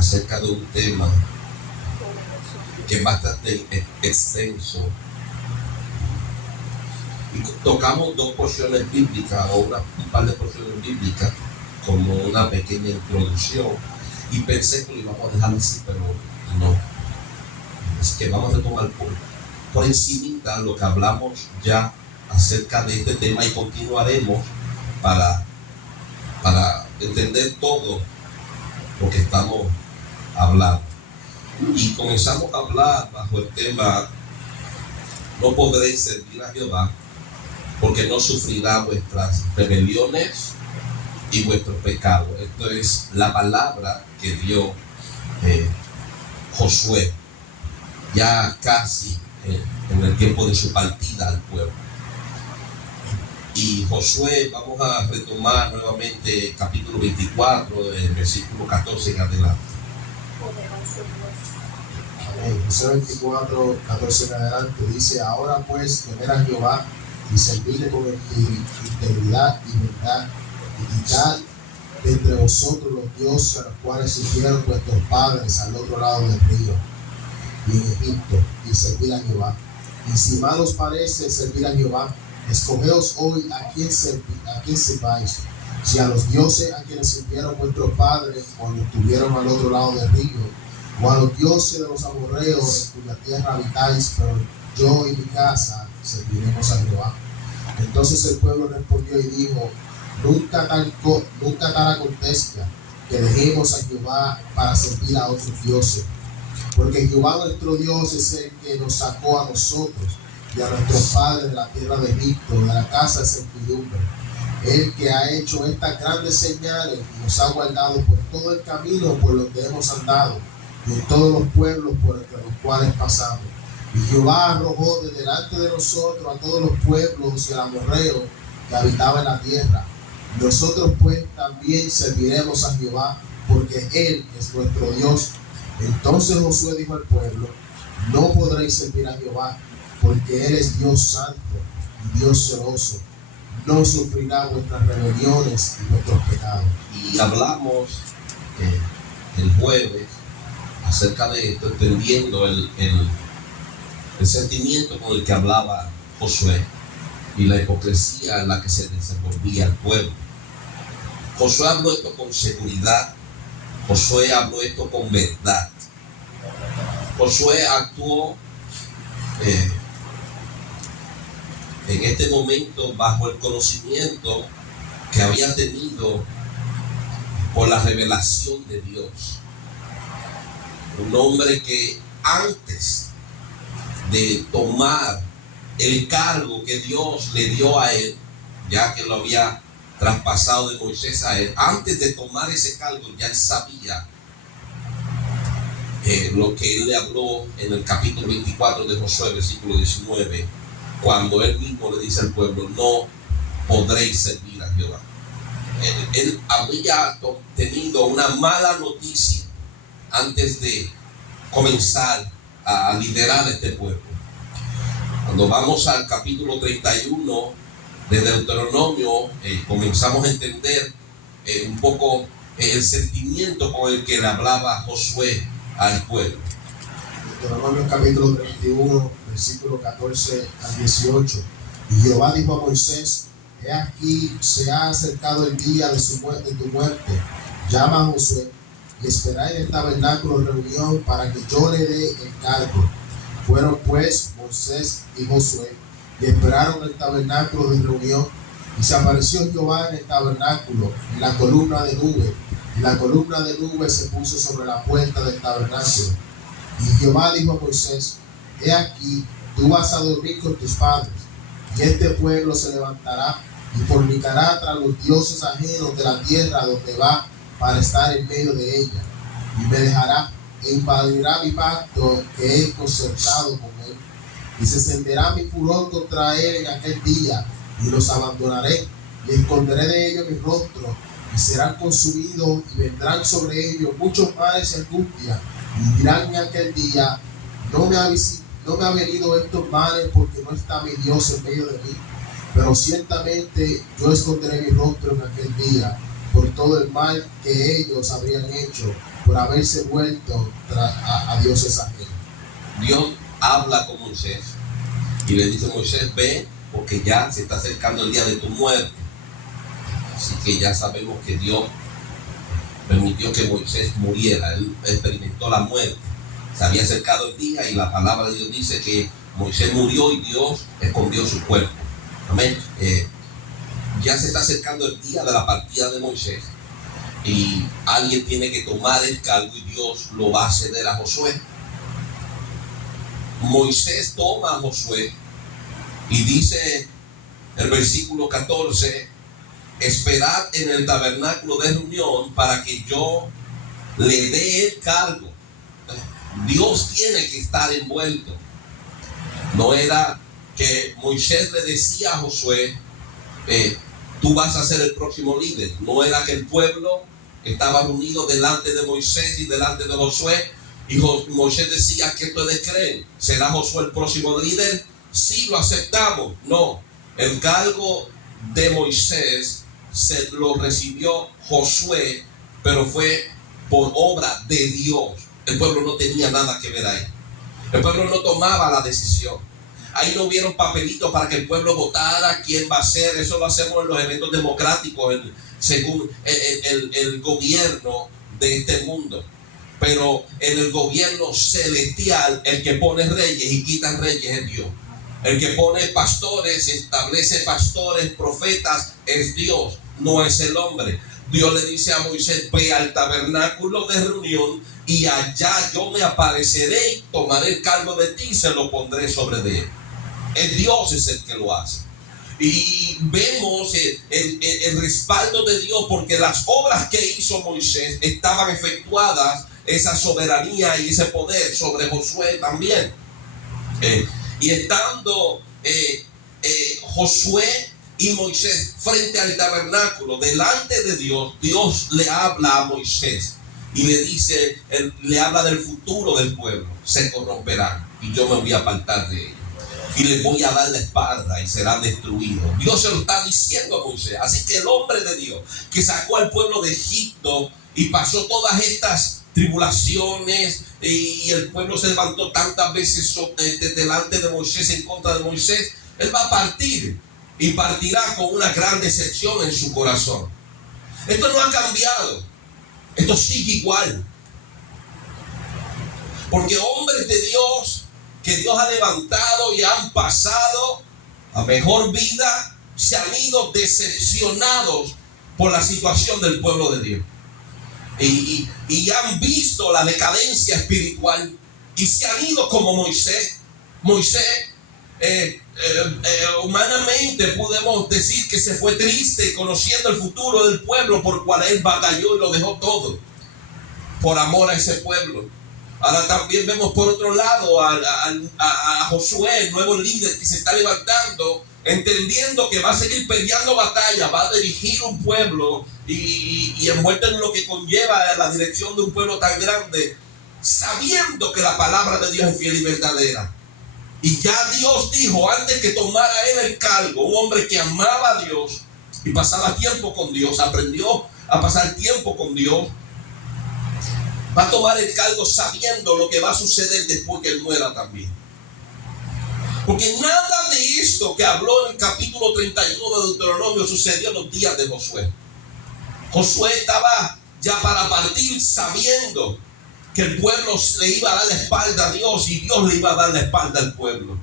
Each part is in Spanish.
acerca de un tema que es bastante extenso. Y tocamos dos porciones bíblicas o un par de porciones bíblicas como una pequeña introducción. Y pensé que lo íbamos a dejar así, pero no. Así que vamos a retomar por encimita lo que hablamos ya acerca de este tema y continuaremos para entender todo lo que estamos hablando. Y comenzamos a hablar bajo el tema: no podréis servir a Jehová, porque no sufrirá vuestras rebeliones y vuestros pecados. Esto es la palabra que dio Josué, ya casi en el tiempo de su partida al pueblo. Y Josué, vamos a retomar nuevamente capítulo 24, del versículo 14 en adelante. Amén. Josué 24, 14 en adelante dice: ahora pues, temer a Jehová y servirle con integridad y verdad, y quitar de entre vosotros los dioses a los cuales sirvieron vuestros padres al otro lado del río y en Egipto, y servir a Jehová. Y si mal os parece servir a Jehová, escogeos hoy a quién sirváis, si a los dioses a quienes sirvieron vuestros padres cuando estuvieron al otro lado del río, o a los dioses de los amorreos en cuya tierra habitáis, pero yo y mi casa serviremos a Jehová. Entonces el pueblo respondió y dijo: nunca tal acontezca que dejemos a Jehová para servir a otros dioses, porque Jehová nuestro Dios es el que nos sacó a nosotros y a nuestros padres de la tierra de Egipto, de la casa de servidumbre, el que ha hecho estas grandes señales y nos ha guardado por todo el camino por donde hemos andado y en todos los pueblos por entre los cuales pasamos. Y Jehová arrojó de delante de nosotros a todos los pueblos y al amorreo que habitaba en la tierra. Nosotros pues también serviremos a Jehová, porque Él es nuestro Dios. Entonces Josué dijo al pueblo: no podréis servir a Jehová, porque Él es Dios santo y Dios celoso. No sufrirá vuestras rebeliones y vuestros pecados. Y hablamos el jueves acerca de esto, entendiendo el sentimiento con el que hablaba Josué y la hipocresía en la que se desenvolvía el pueblo. Josué habló esto con seguridad. Josué habló esto con verdad. Josué actuó en este momento bajo el conocimiento que había tenido por la revelación de Dios. Un hombre que antes de tomar el cargo que Dios le dio a él, ya que lo había traspasado de Moisés a él, antes de tomar ese cargo ya él sabía lo que él le habló en el capítulo 24 de Josué, versículo 19, cuando él mismo le dice al pueblo: no podréis servir a Jehová. Él había tenido una mala noticia antes de comenzar a liderar este pueblo. Cuando vamos al capítulo 31 de Deuteronomio, comenzamos a entender un poco el sentimiento con el que le hablaba Josué al pueblo. Deuteronomio capítulo 31, versículo 14 al 18. Y Jehová dijo a Moisés: he aquí se ha acercado el día de tu muerte. Llama a Josué y espera en el tabernáculo de reunión para que yo le dé el cargo. Fueron pues Moisés y Josué y esperaron el tabernáculo de reunión, y se apareció Jehová en el tabernáculo en la columna de nube, y la columna de nube se puso sobre la puerta del tabernáculo. Y Jehová dijo a Moisés: he aquí, tú vas a dormir con tus padres, y este pueblo se levantará y fornicará tras los dioses ajenos de la tierra donde va para estar en medio de ella, y me dejará e invadirá mi pacto que he concertado con él, y se encenderá mi furor contra él en aquel día, y los abandonaré, y esconderé de ellos mi rostro, y serán consumidos, y vendrán sobre ellos muchos males y angustia, y dirán en aquel día: no me ha venido estos males, porque no está mi Dios en medio de mí. Pero ciertamente yo esconderé mi rostro en aquel día, por todo el mal que ellos habrían hecho por haberse vuelto a dioses ajenos. Dios habla con Moisés y le dice: Moisés, ve, porque ya se está acercando el día de tu muerte. Así que ya sabemos que Dios permitió que Moisés muriera. Él experimentó la muerte. Se había acercado el día y la palabra de Dios dice que Moisés murió y Dios escondió su cuerpo. Amén. Ya se está acercando el día de la partida de Moisés y alguien tiene que tomar el cargo y Dios lo va a ceder a Josué. Moisés toma a Josué y dice el versículo 14: esperad en el tabernáculo de reunión para que yo le dé el cargo. Dios tiene que estar envuelto. No era que Moisés le decía a Josué: tú vas a ser el próximo líder. No era que el pueblo estaba reunido delante de Moisés y delante de Josué y Moisés decía: ¿qué ustedes creen? ¿Será Josué el próximo líder? Sí, lo aceptamos. No, el cargo de Moisés se lo recibió Josué, pero fue por obra de Dios. El pueblo no tenía nada que ver ahí. El pueblo no tomaba la decisión. Ahí no hubieron papelitos para que el pueblo votara quién va a ser. Eso lo hacemos en los eventos democráticos, según el gobierno de este mundo. Pero en el gobierno celestial, el que pone reyes y quita reyes es Dios. El que pone pastores, establece pastores, profetas, es Dios, no es el hombre. Dios le dice a Moisés: ve al tabernáculo de reunión y allá yo me apareceré y tomaré el cargo de ti y se lo pondré sobre de él. El Dios es el que lo hace. Y vemos el respaldo de Dios, porque las obras que hizo Moisés estaban efectuadas, esa soberanía y ese poder sobre Josué también. Y estando Josué y Moisés frente al tabernáculo, delante de Dios, Dios le habla a Moisés y le dice, le habla del futuro del pueblo: se corromperán y yo me voy a apartar de ellos y les voy a dar la espalda y serán destruidos. Dios se lo está diciendo a Moisés. Así que el hombre de Dios que sacó al pueblo de Egipto y pasó todas estas tribulaciones y el pueblo se levantó tantas veces delante de Moisés, en contra de Moisés, él va a partir y partirá con una gran decepción en su corazón. Esto no ha cambiado, esto sigue igual, porque hombres de Dios que Dios ha levantado y han pasado a mejor vida se han ido decepcionados por la situación del pueblo de Dios. Y han visto la decadencia espiritual y se han ido como Moisés. Moisés, humanamente podemos decir que se fue triste conociendo el futuro del pueblo por cual él batalló y lo dejó todo por amor a ese pueblo. Ahora también vemos por otro lado a Josué, el nuevo líder que se está levantando, entendiendo que va a seguir peleando batalla, va a dirigir un pueblo y envuelto en lo que conlleva la dirección de un pueblo tan grande, sabiendo que la palabra de Dios es fiel y verdadera. Y ya Dios dijo, antes que tomara él el cargo, un hombre que amaba a Dios y pasaba tiempo con Dios, aprendió a pasar tiempo con Dios, va a tomar el cargo sabiendo lo que va a suceder después que él muera también. Porque nada de esto que habló en el capítulo 31 de Deuteronomio sucedió en los días de Josué. Josué estaba ya para partir sabiendo que el pueblo le iba a dar la espalda a Dios y Dios le iba a dar la espalda al pueblo.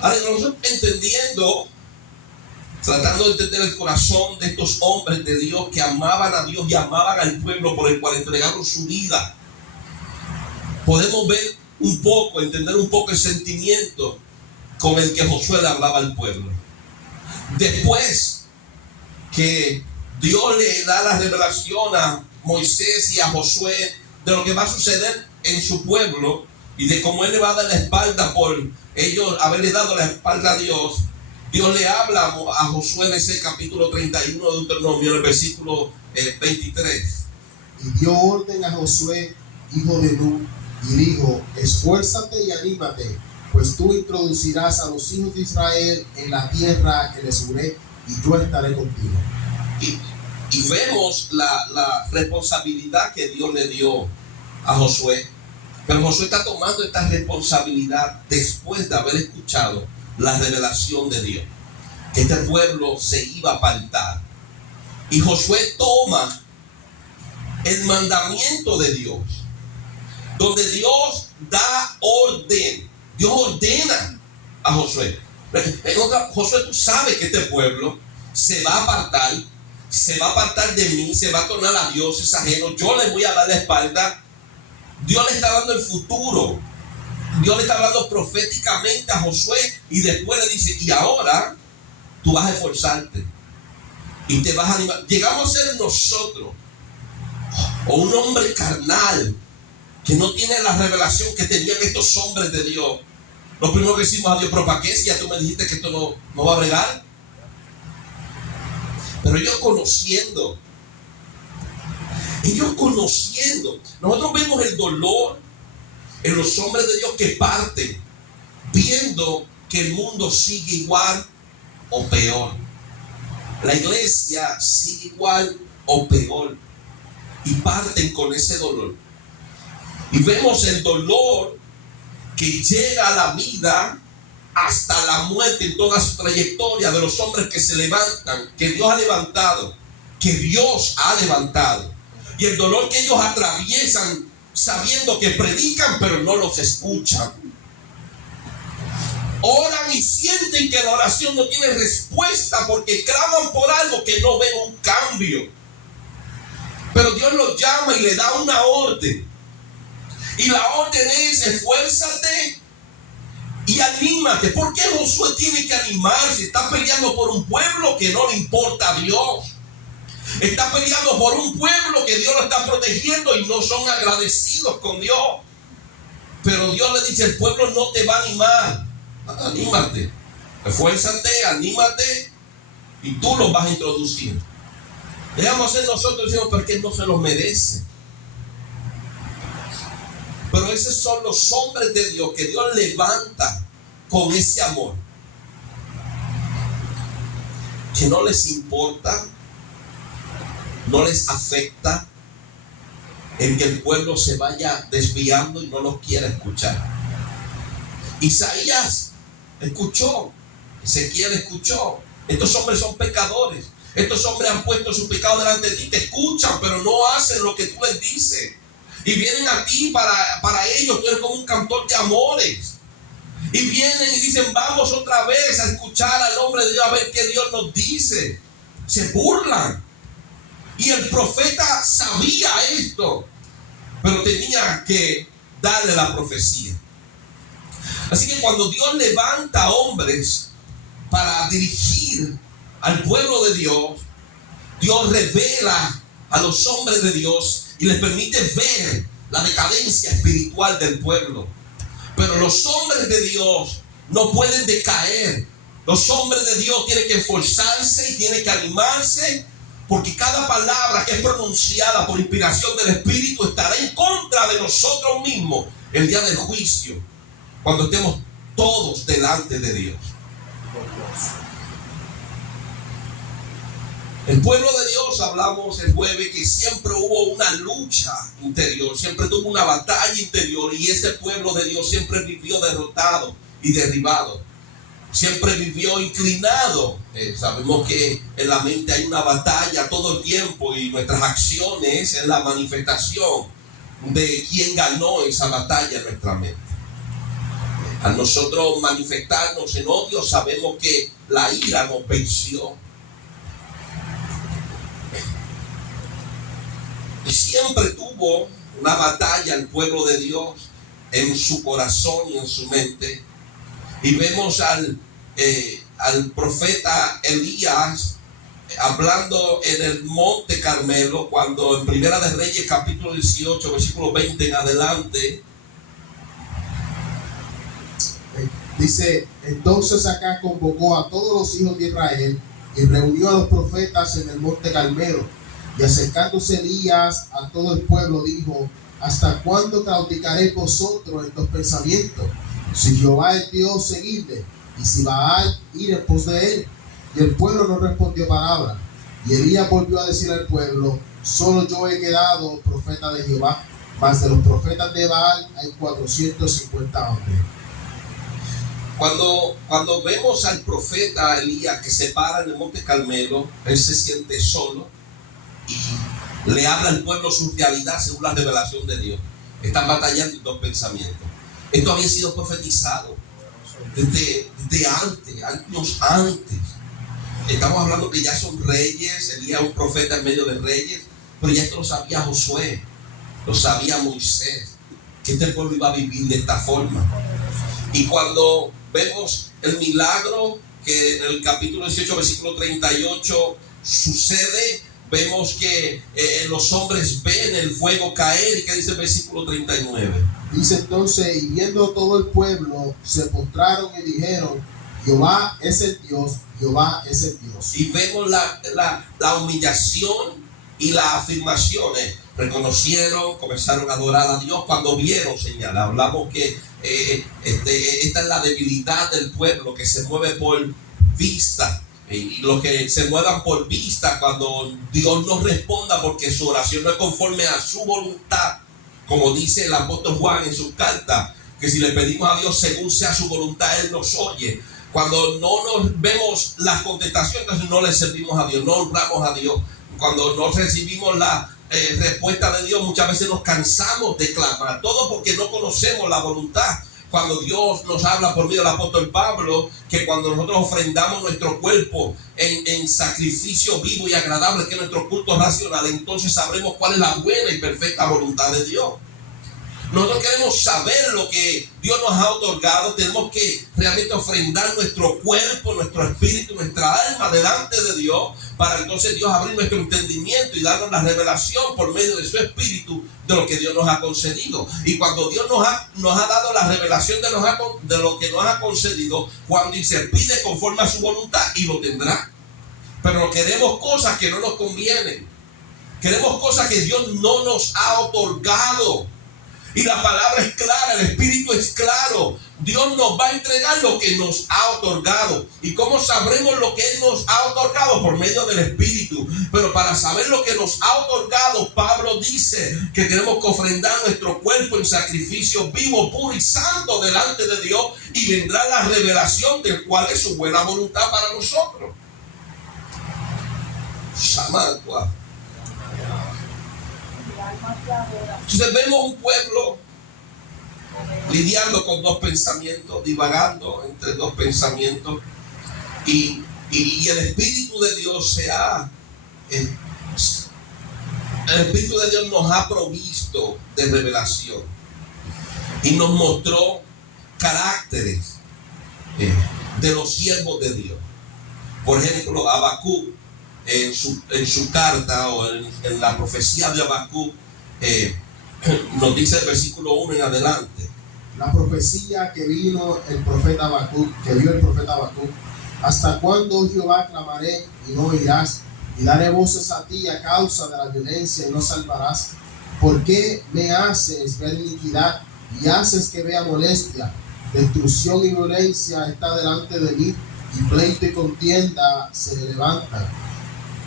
Ahora nosotros entendiendo, tratando de entender el corazón de estos hombres de Dios que amaban a Dios y amaban al pueblo por el cual entregaron su vida, podemos ver un poco, entender un poco el sentimiento con el que Josué le hablaba al pueblo. Después que Dios le da la revelación a Moisés y a Josué de lo que va a suceder en su pueblo y de cómo él le va a dar la espalda por ellos haberle dado la espalda a Dios, Dios le habla a Josué en ese capítulo 31 de Deuteronomio, en el versículo 23. Y dio orden a Josué, hijo de Nun, y dijo: esfuérzate y anímate, pues tú introducirás a los hijos de Israel en la tierra que les juré, y yo estaré contigo. Y vemos la responsabilidad que Dios le dio a Josué. Pero Josué está tomando esta responsabilidad después de haber escuchado la revelación de Dios, que este pueblo se iba a apartar. Y Josué toma el mandamiento de Dios, donde Dios da orden. Dios ordena a Josué. Josué, tú sabes que este pueblo se va a apartar de mí, se va a tornar a dioses ajenos. Yo le voy a dar la espalda. Dios le está dando el futuro. Dios le está hablando proféticamente a Josué y después le dice, y ahora tú vas a esforzarte y te vas a animar. Llegamos a ser nosotros o un hombre carnal que no tiene la revelación que tenían estos hombres de Dios. Lo primero que decimos a Dios, pero ¿para qué? Si ya tú me dijiste que esto no va a bregar. Pero ellos conociendo, nosotros vemos el dolor en los hombres de Dios que parten, viendo que el mundo sigue igual o peor. La iglesia sigue igual o peor. Y parten con ese dolor. Y vemos el dolor que llega a la vida hasta la muerte en toda su trayectoria de los hombres que se levantan, que Dios ha levantado, y el dolor que ellos atraviesan sabiendo que predican pero no los escuchan. Oran y sienten que la oración no tiene respuesta porque claman por algo que no ven un cambio. Pero Dios los llama y le da una orden. Y la orden es: esfuérzate y anímate. ¿Por qué Josué tiene que animarse? Está peleando por un pueblo que no le importa a Dios. Está peleando por un pueblo que Dios lo está protegiendo y no son agradecidos con Dios. Pero Dios le dice: el pueblo no te va a animar. Anímate, esfuérzate, anímate y tú los vas a introducir. Dejamos ser nosotros, decimos, porque no se lo merece. Pero esos son los hombres de Dios que Dios levanta con ese amor, que no les importa, no les afecta en que el pueblo se vaya desviando y no los quiera escuchar. Isaías escuchó, Ezequiel escuchó. Estos hombres son pecadores. Estos hombres han puesto su pecado delante de ti. Te escuchan, pero no hacen lo que tú les dices. Y vienen a ti para ellos. Tú eres como un cantor de amores. Y vienen y dicen: vamos otra vez a escuchar al hombre de Dios, a ver qué Dios nos dice. Se burlan. Y el profeta sabía esto, pero tenía que darle la profecía. Así que cuando Dios levanta hombres para dirigir al pueblo de Dios, Dios revela a los hombres de Dios y les permite ver la decadencia espiritual del pueblo. Pero los hombres de Dios no pueden decaer. Los hombres de Dios tienen que esforzarse y tienen que animarse, porque cada palabra que es pronunciada por inspiración del Espíritu estará en contra de nosotros mismos el día del juicio, cuando estemos todos delante de Dios. El pueblo de Dios, hablamos el jueves, que siempre hubo una lucha interior, siempre tuvo una batalla interior, y ese pueblo de Dios siempre vivió derrotado y derribado. Siempre vivió inclinado. Sabemos que en la mente hay una batalla todo el tiempo, y nuestras acciones es la manifestación de quién ganó esa batalla en nuestra mente. Al nosotros manifestarnos en odio, sabemos que la ira nos venció. Y siempre tuvo una batalla el pueblo de Dios en su corazón y en su mente. Y vemos al profeta Elías hablando en el monte Carmelo, cuando en Primera de Reyes capítulo 18 versículo 20 en adelante dice: entonces Acab convocó a todos los hijos de Israel y reunió a los profetas en el monte Carmelo. Y acercándose Elías a todo el pueblo, dijo: ¿hasta cuándo claudicaréis vosotros en los pensamientos? Si Jehová es Dios, seguidle, y si Baal, ir en pos de él. Y el pueblo no respondió palabra. Y Elías volvió a decir al pueblo: solo yo he quedado profeta de Jehová, mas de los profetas de Baal hay 450 hombres. Cuando vemos al profeta Elías que se para en el monte Carmelo, él se siente solo y le habla al pueblo su realidad según la revelación de Dios. Están batallando en dos pensamientos. Esto había sido profetizado desde antes, años antes. Estamos hablando que ya son reyes, Elías es un profeta en medio de reyes, pero ya esto lo sabía Josué, lo sabía Moisés, que este pueblo iba a vivir de esta forma. Y cuando vemos el milagro que en el capítulo 18, versículo 38 sucede, vemos que los hombres ven el fuego caer. ¿Y qué dice el versículo 39? Dice entonces: y viendo todo el pueblo, se postraron y dijeron: Jehová es el Dios, Jehová es el Dios. Y vemos la humillación y la afirmación. Reconocieron, comenzaron a adorar a Dios cuando vieron señal. Hablamos que esta es la debilidad del pueblo, que se mueve por vista. Y los que se muevan por vista, cuando Dios no responda porque su oración no es conforme a su voluntad, como dice el apóstol Juan en su carta, que si le pedimos a Dios según sea su voluntad, Él nos oye. Cuando no nos vemos las contestaciones, entonces no le servimos a Dios, no honramos a Dios. Cuando no recibimos la respuesta de Dios, muchas veces nos cansamos de clamar, todo porque no conocemos la voluntad. Cuando Dios nos habla por medio del apóstol Pablo, que cuando nosotros ofrendamos nuestro cuerpo en sacrificio vivo y agradable, que es nuestro culto racional, entonces sabremos cuál es la buena y perfecta voluntad de Dios. Nosotros queremos saber lo que Dios nos ha otorgado. Tenemos que realmente ofrendar nuestro cuerpo, nuestro espíritu, nuestra alma delante de Dios, para entonces Dios abrir nuestro entendimiento y darnos la revelación por medio de su espíritu de lo que Dios nos ha concedido. Y cuando Dios nos ha dado la revelación de lo que nos ha concedido, Juan dice: pide conforme a su voluntad y lo tendrá. Pero queremos cosas que no nos convienen. Queremos cosas que Dios no nos ha otorgado. Y la palabra es clara, el Espíritu es claro. Dios nos va a entregar lo que nos ha otorgado. ¿Y cómo sabremos lo que Él nos ha otorgado? Por medio del Espíritu. Pero para saber lo que nos ha otorgado, Pablo dice que tenemos que ofrendar nuestro cuerpo en sacrificio vivo, puro y santo delante de Dios, y vendrá la revelación del cual es su buena voluntad para nosotros. Shamantua. Entonces vemos un pueblo lidiando con dos pensamientos, divagando entre dos pensamientos, y el Espíritu de Dios el Espíritu de Dios nos ha provisto de revelación y nos mostró caracteres de los siervos de Dios. Por ejemplo, Habacuc en su carta, o en la profecía de Habacuc, nos dice el versículo 1 en adelante. La profecía que vino el profeta Habacuc, que vio el profeta Habacuc: ¿hasta cuándo, Jehová, clamaré y no oirás? Y daré voces a ti a causa de la violencia y no salvarás. ¿Por qué me haces ver iniquidad y haces que vea molestia? Destrucción y violencia está delante de mí, y pleito y contienda se levantan.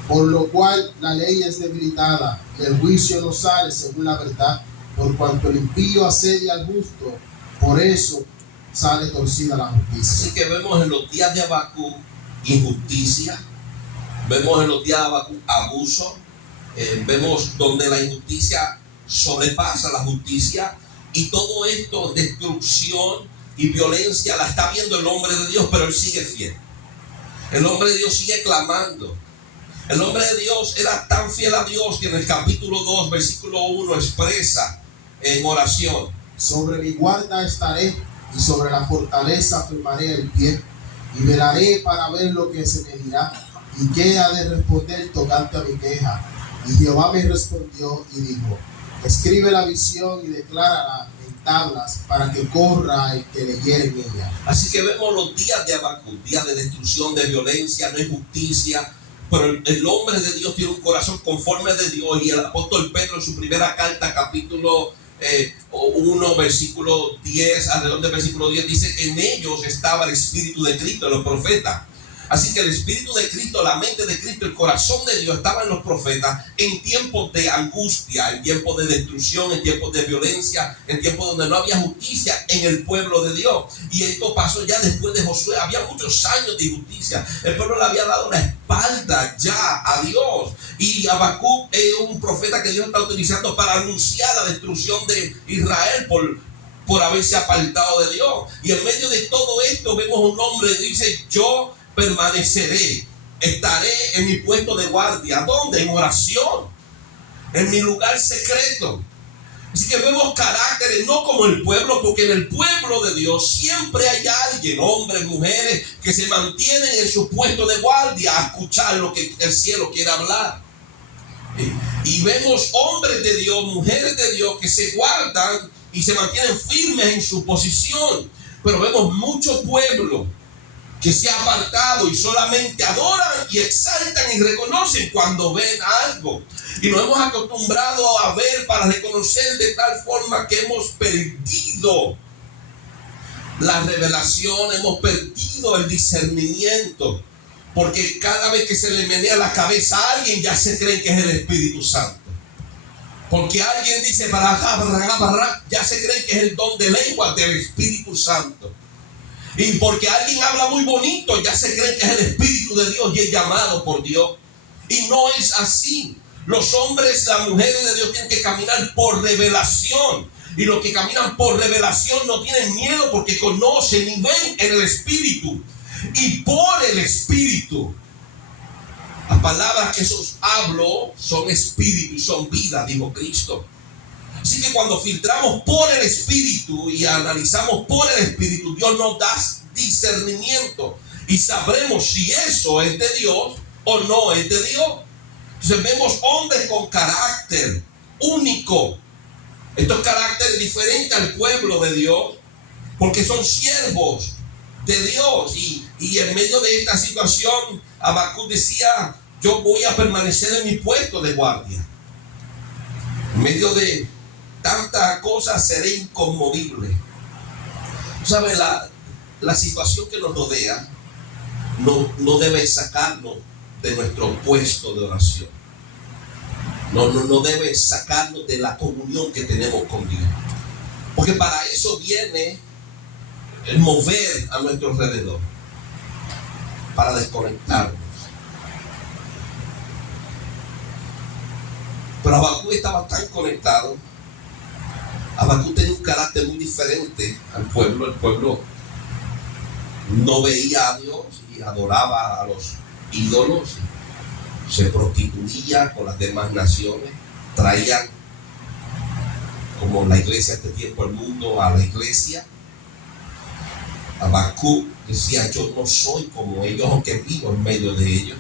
Por lo cual la ley es debilitada y el juicio no sale según la verdad. Por cuanto el impío asedia al justo, por eso sale torcida la justicia. Así que vemos en los días de Habacuc injusticia, vemos en los días de Habacuc abuso, vemos donde la injusticia sobrepasa la justicia, y todo esto, destrucción y violencia, la está viendo el hombre de Dios, pero él sigue fiel. El hombre de Dios sigue clamando. El hombre de Dios era tan fiel a Dios que en el capítulo 2, versículo 1 expresa en oración: sobre mi guarda estaré, y sobre la fortaleza firmaré el pie, y velaré para ver lo que se me dirá, y qué ha de responder tocante a mi queja. Y Jehová me respondió y dijo: escribe la visión y declárala en tablas, para que corra el que leyere en ella. Así que vemos los días de Habacuc, días de destrucción, de violencia, no hay justicia. Pero el hombre de Dios tiene un corazón conforme de Dios, y el apóstol Pedro en su primera carta, capítulo 1, versículo 10, alrededor del versículo 10, dice que en ellos estaba el Espíritu de Cristo, de los profetas. Así que el Espíritu de Cristo, la mente de Cristo, el corazón de Dios estaba en los profetas en tiempos de angustia, en tiempos de destrucción, en tiempos de violencia, en tiempos donde no había justicia en el pueblo de Dios. Y esto pasó ya después de Josué. Había muchos años de injusticia. El pueblo le había dado la espalda ya a Dios. Y Habacuc es un profeta que Dios está utilizando para anunciar la destrucción de Israel por haberse apartado de Dios. Y en medio de todo esto vemos un hombre que dice: yo permaneceré, estaré en mi puesto de guardia. ¿Dónde? En oración, en mi lugar secreto. Así que vemos caracteres no como el pueblo, porque en el pueblo de Dios siempre hay alguien, hombres, mujeres, que se mantienen en su puesto de guardia a escuchar lo que el cielo quiere hablar. Y vemos hombres de Dios, mujeres de Dios que se guardan y se mantienen firmes en su posición. Pero vemos mucho pueblo que se ha apartado y solamente adoran y exaltan y reconocen cuando ven algo. Y nos hemos acostumbrado a ver para reconocer de tal forma que hemos perdido la revelación, hemos perdido el discernimiento. Porque cada vez que se le menea la cabeza a alguien, ya se cree que es el Espíritu Santo. Porque alguien dice ya se cree que es el don de lengua del Espíritu Santo. Y porque alguien habla muy bonito, ya se cree que es el Espíritu de Dios y es llamado por Dios. Y no es así. Los hombres, las mujeres de Dios tienen que caminar por revelación. Y los que caminan por revelación no tienen miedo porque conocen y ven en el Espíritu. Y por el Espíritu. Las palabras que os hablo son espíritu y son vida, dijo Cristo. Así que cuando filtramos por el Espíritu y analizamos por el Espíritu, Dios nos da discernimiento y sabremos si eso es de Dios o no es de Dios. Entonces vemos hombres con carácter único. Estos caracteres diferentes al pueblo de Dios porque son siervos de Dios. Y en medio de esta situación, Habacuc decía: yo voy a permanecer en mi puesto de guardia. En medio de tantas cosas seré inconmovible. ¿Sabe? La situación que nos rodea no debe sacarnos de nuestro puesto de oración. No debe sacarnos de la comunión que tenemos con Dios. Porque para eso viene el mover a nuestro alrededor, para desconectarnos. Pero Habacuc estaba tan conectado. Habacuc tenía un carácter muy diferente al pueblo. El pueblo no veía a Dios y adoraba a los ídolos, se prostituía con las demás naciones, traían, como la iglesia de este tiempo, el mundo a la iglesia. Habacuc decía: yo no soy como ellos, aunque vivo en medio de ellos.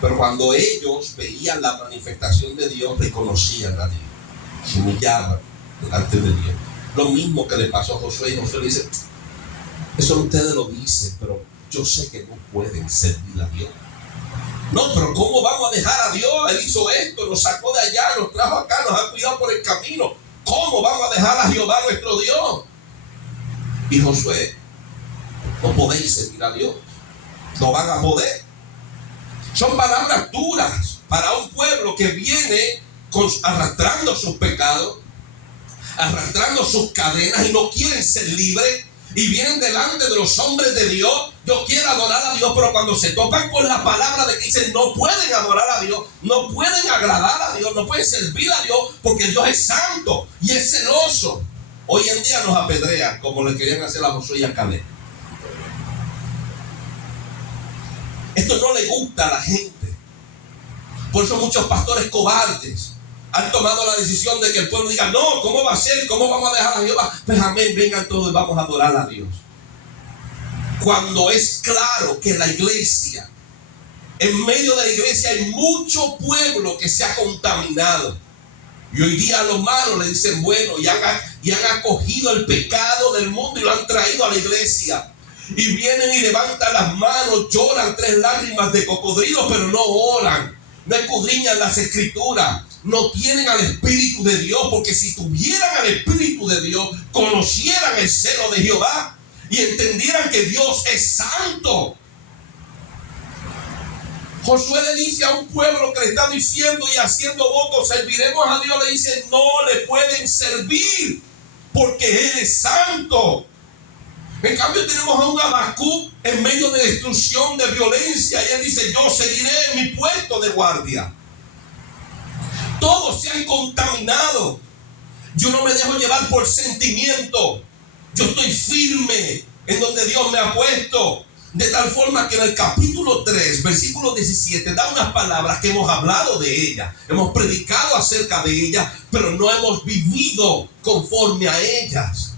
Pero cuando ellos veían la manifestación de Dios, reconocían a Dios, se humillaban delante de Dios. Lo mismo que le pasó a Josué. Y Josué le dice: eso ustedes lo dicen, pero yo sé que no pueden servir a Dios. No, pero ¿cómo vamos a dejar a Dios? Él hizo esto, nos sacó de allá, nos trajo acá, nos ha cuidado por el camino. ¿Cómo vamos a dejar a Jehová nuestro Dios? Y Josué: no podéis servir a Dios, no van a poder. Son palabras duras para un pueblo que viene arrastrando sus pecados, arrastrando sus cadenas y no quieren ser libres. Y vienen delante de los hombres de Dios: yo quiero adorar a Dios, pero cuando se topan con la palabra de que dicen no pueden adorar a Dios, no pueden agradar a Dios, no pueden servir a Dios, porque Dios es santo y es celoso. Hoy en día nos apedrean como le querían hacer a Josué y a Caleb. Esto no le gusta a la gente. Por eso muchos pastores cobardes han tomado la decisión de que el pueblo diga: no, ¿cómo va a ser? ¿Cómo vamos a dejar a Jehová? Pues amén, vengan todos y vamos a adorar a Dios. Cuando es claro que la iglesia, en medio de la iglesia hay mucho pueblo que se ha contaminado. Y hoy día a los malos le dicen bueno y han acogido el pecado del mundo y lo han traído a la iglesia. Y vienen y levantan las manos, lloran 3 lágrimas de cocodrilo, pero no oran, no escudriñan las escrituras. No tienen al Espíritu de Dios, porque si tuvieran al Espíritu de Dios, conocieran el celo de Jehová y entendieran que Dios es santo Josué le dice a un pueblo que le está diciendo y haciendo votos, serviremos a Dios, le dice, no le pueden servir porque Él es santo. En cambio tenemos a un Habacuc en medio de destrucción, de violencia, y él dice, yo seguiré en mi puesto de guardia. Todos se han contaminado. Yo no me dejo llevar por sentimiento. Yo estoy firme en donde Dios me ha puesto. De tal forma que en el capítulo 3, versículo 17, da unas palabras que hemos hablado de ellas. Hemos predicado acerca de ellas, pero no hemos vivido conforme a ellas.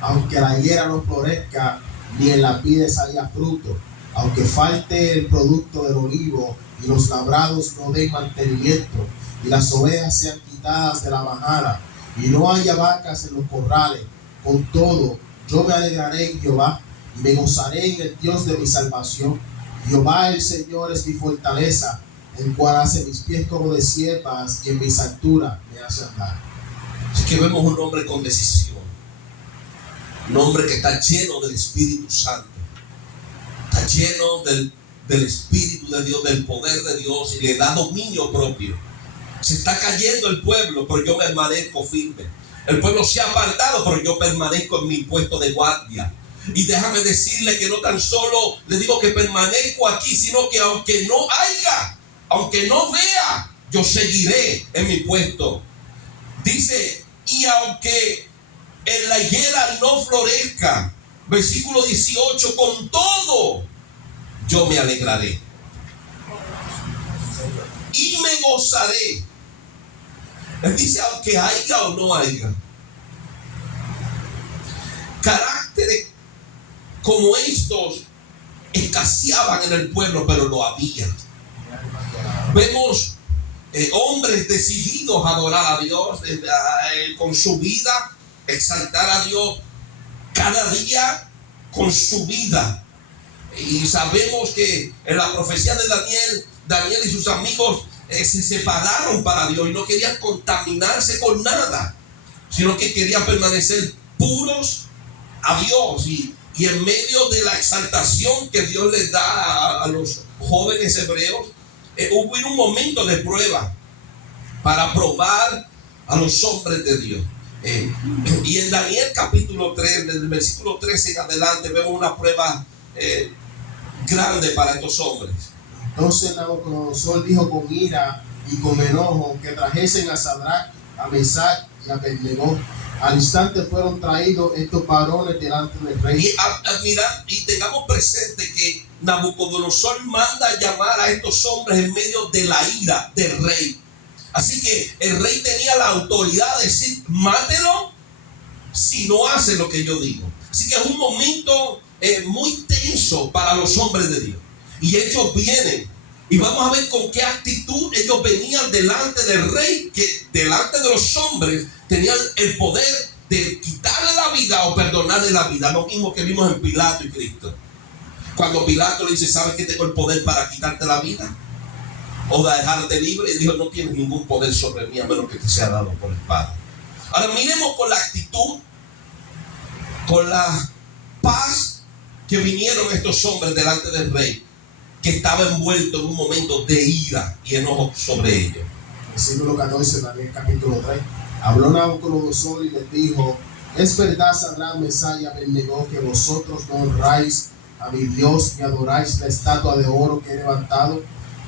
Aunque la higuera no florezca, ni en la vides haya fruto, aunque falte el producto del olivo, y los labrados no den mantenimiento, y las ovejas sean quitadas de la majada, y no haya vacas en los corrales, con todo, yo me alegraré en Jehová, y me gozaré en el Dios de mi salvación. Jehová el Señor es mi fortaleza, el cual hace mis pies como de siervas, y en mis alturas me hace andar. Así que vemos un hombre con decisión. Un hombre que está lleno del Espíritu Santo. Está lleno del Espíritu de Dios, del poder de Dios, y le da dominio propio. Se está cayendo el pueblo, pero yo permanezco firme. El pueblo se ha apartado, pero yo permanezco en mi puesto de guardia. Y déjame decirle que no tan solo le digo que permanezco aquí, sino que aunque no haya, aunque no vea, yo seguiré en mi puesto. Dice, y aunque en la higuera no florezca, versículo 18, con todo yo me alegraré y me gozaré. Él dice, aunque haya o no haya. Caracteres como estos escaseaban en el pueblo, pero lo había. Vemos hombres decididos a adorar a Dios con su vida, exaltar a Dios cada día con su vida. Y sabemos que en la profecía de Daniel y sus amigos se separaron para Dios y no querían contaminarse con nada, sino que querían permanecer puros a Dios. Y en medio de la exaltación que Dios les da a los jóvenes hebreos, hubo un momento de prueba para probar a los hombres de Dios. Y en Daniel capítulo 3, desde el versículo 13 en adelante, vemos una prueba grande para estos hombres. Entonces Nabucodonosor dijo con ira y con enojo que trajesen a Sadrach, a Mesach y a Abednego. Al instante fueron traídos estos varones delante del rey. Y tengamos presente que Nabucodonosor manda a llamar a estos hombres en medio de la ira del rey. Así que el rey tenía la autoridad de decir, mátelo si no hace lo que yo digo. Así que es un momento muy tenso para los hombres de Dios. Y ellos vienen, y vamos a ver con qué actitud ellos venían delante del rey, que delante de los hombres tenían el poder de quitarle la vida o perdonarle la vida. Lo mismo que vimos en Pilato y Cristo. Cuando Pilato le dice, ¿sabes que tengo el poder para quitarte la vida o de dejarte libre? Y dijo, no tienes ningún poder sobre mí a menos que te sea dado por espada. Ahora miremos con la actitud, con la paz que vinieron estos hombres delante del rey, que estaba envuelto en un momento de ira y enojo sobre ellos. Versículo 14, Daniel capítulo 3. Habló Nabucodonosor y les dijo, es verdad, Sadrach, Mesach y Abednego, que vosotros no honráis a mi Dios ni adoráis la estatua de oro que he levantado.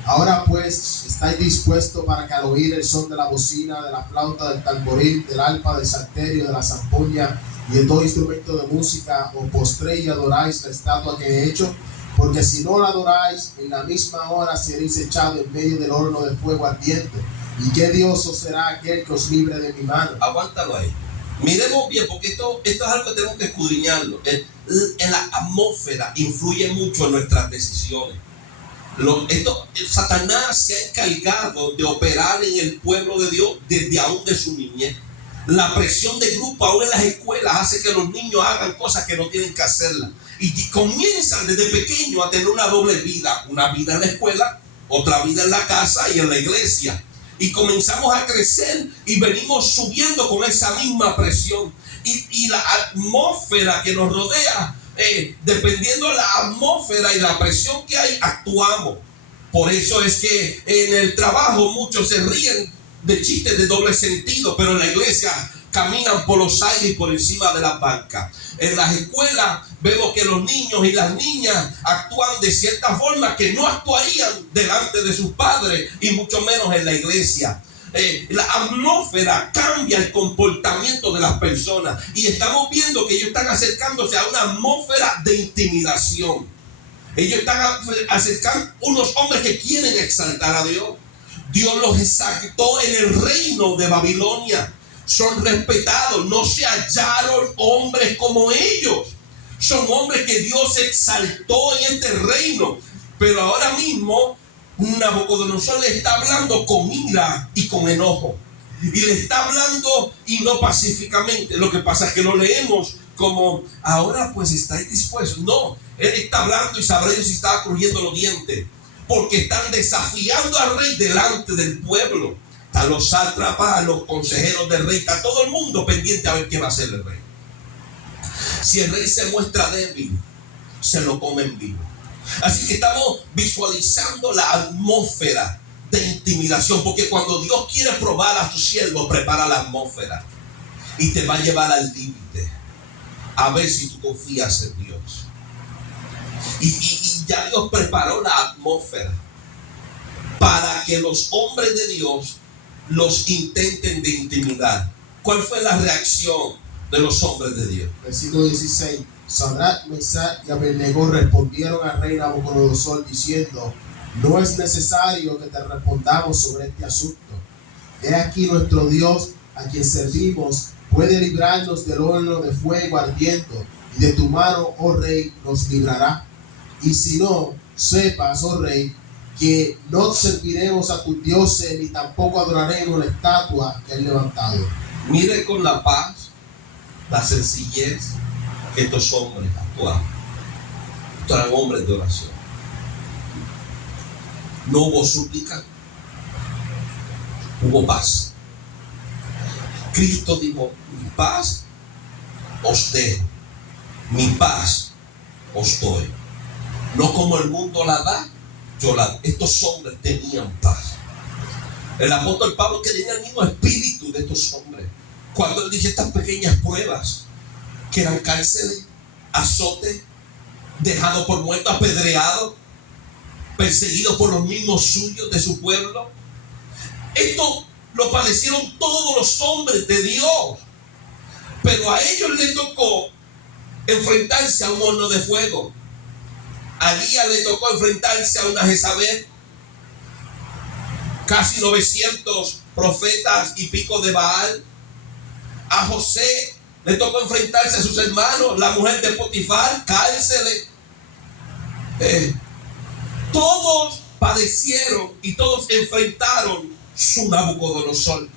Ahora pues, estáis dispuestos para que al oír el son de la bocina, de la flauta, del tamboril, del arpa, del salterio, de la zampoña y de todo instrumento de música, os postréis y adoráis la estatua que he hecho. Porque si no la adoráis, en la misma hora seréis echados en medio del horno de fuego ardiente. ¿Y qué Dios os será aquel que os libre de mi mano? Aguántalo ahí. Miremos bien, porque esto es algo que tenemos que escudriñarlo. En la atmósfera influye mucho en nuestras decisiones. Satanás se ha encargado de operar en el pueblo de Dios desde aún de su niñez. La presión de grupo aún en las escuelas hace que los niños hagan cosas que no tienen que hacerlas. Y comienzan desde pequeño a tener una doble vida. Una vida en la escuela, otra vida en la casa y en la iglesia. Y comenzamos a crecer y venimos subiendo con esa misma presión. Y la atmósfera que nos rodea, dependiendo de la atmósfera y la presión que hay, actuamos. Por eso es que en el trabajo muchos se ríen de chistes de doble sentido, pero en la iglesia caminan por los aires y por encima de las bancas. En las escuelas vemos que los niños y las niñas actúan de cierta forma que no actuarían delante de sus padres y mucho menos en la iglesia. La atmósfera cambia el comportamiento de las personas y estamos viendo que ellos están acercándose a una atmósfera de intimidación. Ellos están acercando unos hombres que quieren exaltar a Dios. Dios los exaltó en el reino de Babilonia. Son respetados, no se hallaron hombres como ellos. Son hombres que Dios exaltó en este reino. Pero ahora mismo Nabucodonosor le está hablando con ira y con enojo. Y le está hablando y no pacíficamente. Lo que pasa es que lo leemos como ahora pues estáis dispuestos. No, él está hablando y sabrá Dios si estaba crujiendo los dientes. Porque están desafiando al rey delante del pueblo. A los sátrapas, a los consejeros del rey, está todo el mundo pendiente a ver qué va a hacer el rey. Si el rey se muestra débil, se lo comen vivo. Así que estamos visualizando la atmósfera de intimidación, porque cuando Dios quiere probar a su siervo, prepara la atmósfera y te va a llevar al límite a ver si tú confías en Dios. Y ya Dios preparó la atmósfera para que los hombres de Dios los intenten de intimidar. ¿Cuál fue la reacción de los hombres de Dios? Versículo 16. Sadrach, Mesach y Abednego respondieron al rey Nabucodonosor diciendo: no es necesario que te respondamos sobre este asunto. He aquí nuestro Dios, a quien servimos, puede librarnos del horno de fuego ardiendo, y de tu mano, oh rey, nos librará. Y si no, sepas, oh rey, que no serviremos a tus dioses ni tampoco adoraremos la estatua que has levantado. Mire con la paz, la sencillez que estos hombres actuaron. Estos eran hombres de oración. No hubo súplica, hubo paz. Cristo dijo: mi paz os dejo, mi paz os doy. No como el mundo la da, yo la doy. Estos hombres tenían paz. El apóstol Pablo tenía el mismo espíritu de estos hombres. Cuando él dice estas pequeñas pruebas, que eran cárceles, azote, dejado por muerto, apedreado, perseguido por los mismos suyos de su pueblo. Esto lo padecieron todos los hombres de Dios. Pero a ellos les tocó enfrentarse a un horno de fuego. A Elías le tocó enfrentarse a una Jezabel. Casi 900 profetas y pico de Baal. A José le tocó enfrentarse a sus hermanos, la mujer de Potifar, cárceles. Todos padecieron y todos enfrentaron su Nabucodonosor.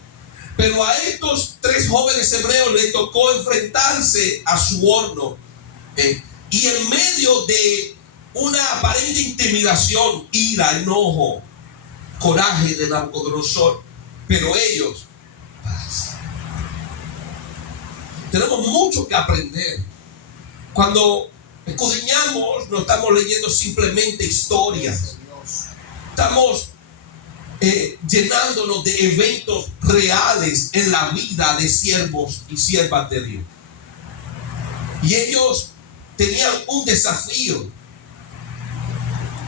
Pero a estos 3 jóvenes hebreos les tocó enfrentarse a su horno. Y en medio de una aparente intimidación, ira, enojo, coraje de Nabucodonosor, pero ellos, paz. Tenemos mucho que aprender. Cuando escudriñamos, no estamos leyendo simplemente historias. Estamos llenándonos de eventos reales en la vida de siervos y siervas de Dios. Y ellos tenían un desafío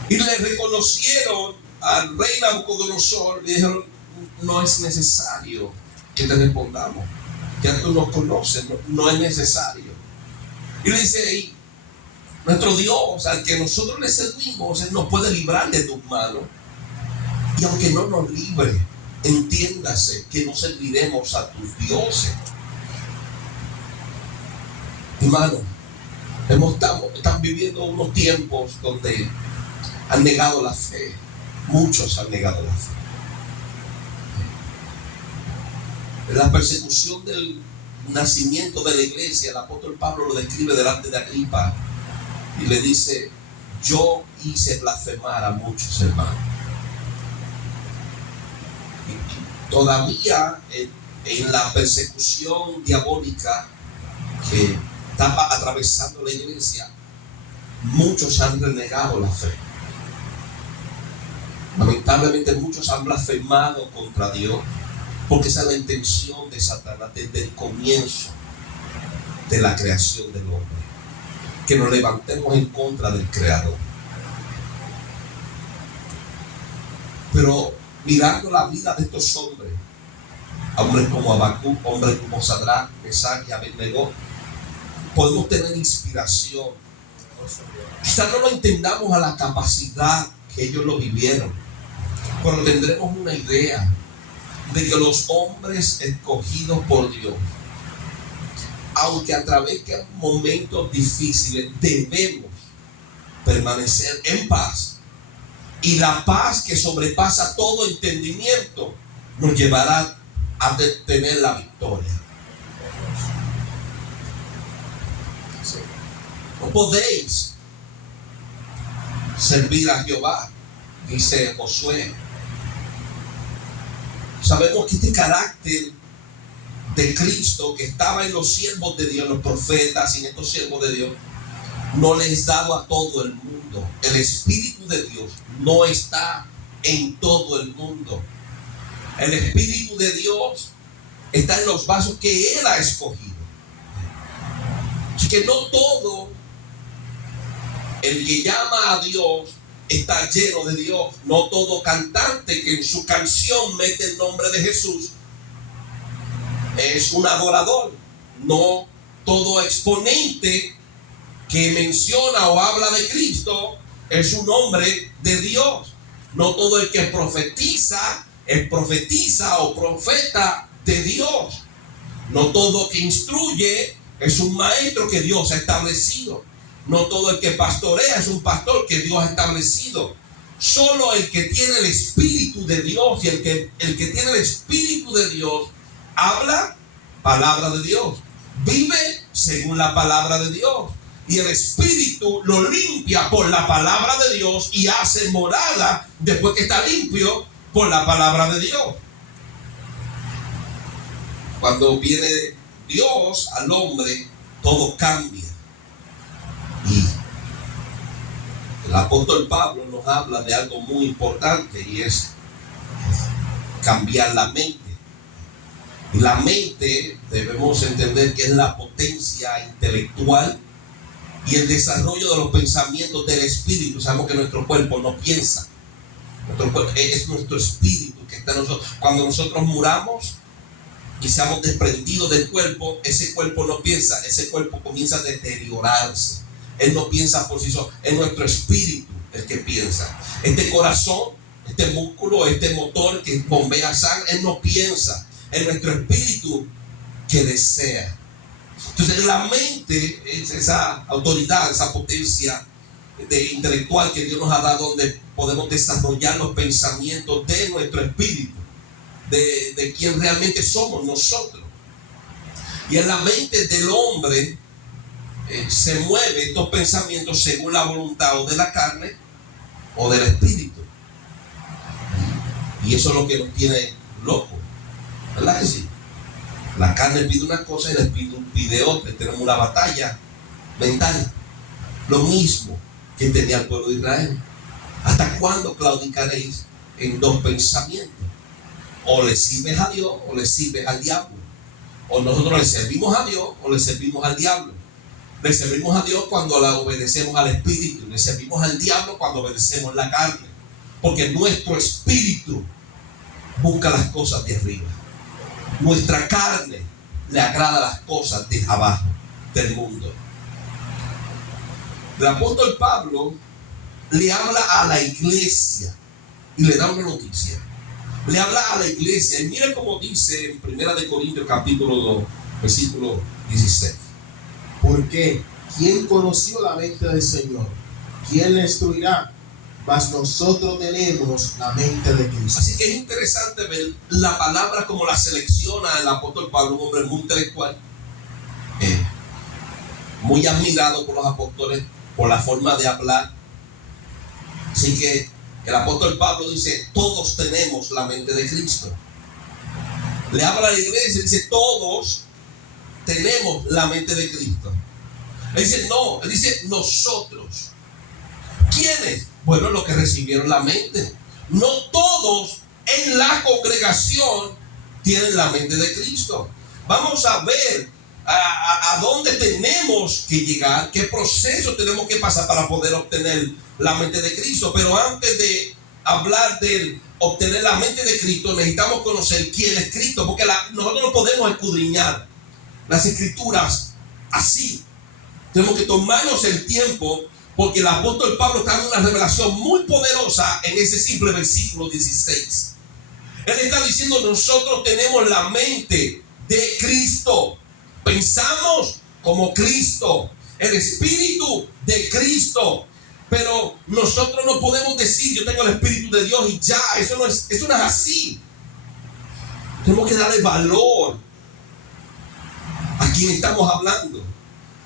y le reconocieron al rey Nabucodonosor. Le dijeron: no es necesario que te respondamos, ya tú nos conoces, no es necesario. Y le dice: nuestro Dios, al que nosotros le servimos, Él nos puede librar de tus manos. Y aunque no nos libre, entiéndase que no serviremos a tus dioses. Hermano, están viviendo unos tiempos donde han negado la fe. Muchos han negado la fe. En la persecución del nacimiento de la iglesia, el apóstol Pablo lo describe delante de Agripa y le dice: yo hice blasfemar a muchos hermanos. Y todavía en la persecución diabólica que estaba atravesando la iglesia, muchos han renegado la fe. Lamentablemente muchos han blasfemado contra Dios, porque esa es la intención de Satanás desde el comienzo de la creación del hombre, que nos levantemos en contra del Creador. Pero mirando la vida de estos hombres, hombres como Habacuc, hombres como Sadrach, Mesach y Abednego, podemos tener inspiración. Quizás no lo entendamos a la capacidad que ellos lo vivieron, pero tendremos una idea de que los hombres escogidos por Dios, aunque a través de momentos difíciles, debemos permanecer en paz, y la paz que sobrepasa todo entendimiento nos llevará a tener la victoria. No podéis servir a Jehová, dice Josué. Sabemos que este carácter de Cristo que estaba en los siervos de Dios, los profetas y en estos siervos de Dios, no le es dado a todo el mundo. El Espíritu de Dios no está en todo el mundo. El Espíritu de Dios está en los vasos que Él ha escogido. Así que no todo el que llama a Dios está lleno de Dios. No todo cantante que en su canción mete el nombre de Jesús es un adorador. No todo exponente que menciona o habla de Cristo es un hombre de Dios. No todo el que profetiza es profetiza o profeta de Dios. No todo que instruye es un maestro que Dios ha establecido. No todo el que pastorea es un pastor que Dios ha establecido. Solo el que tiene el Espíritu de Dios y el que tiene el Espíritu de Dios habla palabra de Dios, vive según la palabra de Dios, y el Espíritu lo limpia por la palabra de Dios y hace morada después que está limpio por la palabra de Dios. Cuando viene Dios al hombre, todo cambia. Y el apóstol Pablo nos habla de algo muy importante, y es cambiar la mente. Y la mente debemos entender que es la potencia intelectual y el desarrollo de los pensamientos del espíritu. Sabemos que nuestro cuerpo no piensa. Es nuestro espíritu que está en nosotros. Cuando nosotros muramos y seamos desprendidos del cuerpo, ese cuerpo no piensa, ese cuerpo comienza a deteriorarse. Él no piensa por sí solo, es nuestro espíritu el que piensa. Este corazón, este músculo, este motor que bombea sangre, él no piensa. Es nuestro espíritu que desea. Entonces la mente es esa autoridad, esa potencia intelectual que Dios nos ha dado, donde podemos desarrollar los pensamientos de nuestro espíritu, de quien realmente somos nosotros. Y en la mente del hombre se mueven estos pensamientos según la voluntad o de la carne o del espíritu. Y eso es lo que nos tiene locos, ¿verdad que sí? La carne pide una cosa y el espíritu pide otra. Tenemos una batalla mental. Lo mismo que tenía el pueblo de Israel. ¿Hasta cuándo claudicaréis en dos pensamientos? O le sirves a Dios o le sirves al diablo. O nosotros le servimos a Dios o le servimos al diablo. Le servimos a Dios cuando le obedecemos al espíritu. Le servimos al diablo cuando obedecemos la carne. Porque nuestro espíritu busca las cosas de arriba. Nuestra carne le agrada las cosas de abajo, del mundo. El apóstol Pablo le habla a la iglesia y le da una noticia. Le habla a la iglesia y mire cómo dice en 1 Corintios capítulo 2, versículo 16. Porque ¿quién conoció la mente del Señor? ¿Quién le instruirá? Mas nosotros tenemos la mente de Cristo. Así que es interesante ver la palabra como la selecciona el apóstol Pablo, un hombre muy intelectual, muy admirado por los apóstoles, por la forma de hablar. Así que el apóstol Pablo dice, todos tenemos la mente de Cristo. Le habla a la iglesia y dice, todos tenemos la mente de Cristo. Él dice, no, él dice, nosotros. ¿Quiénes? Bueno, los que recibieron la mente, no todos en la congregación tienen la mente de Cristo. Vamos a ver a dónde tenemos que llegar, qué proceso tenemos que pasar para poder obtener la mente de Cristo. Pero antes de hablar de obtener la mente de Cristo, necesitamos conocer quién es Cristo, porque nosotros no podemos escudriñar las escrituras así. Tenemos que tomarnos el tiempo, porque el apóstol Pablo está dando una revelación muy poderosa en ese simple versículo 16. Él está diciendo: nosotros tenemos la mente de Cristo, pensamos como Cristo, el espíritu de Cristo. Pero nosotros no podemos decir: yo tengo el espíritu de Dios y ya. Eso no es así. Tenemos que darle valor a quien estamos hablando.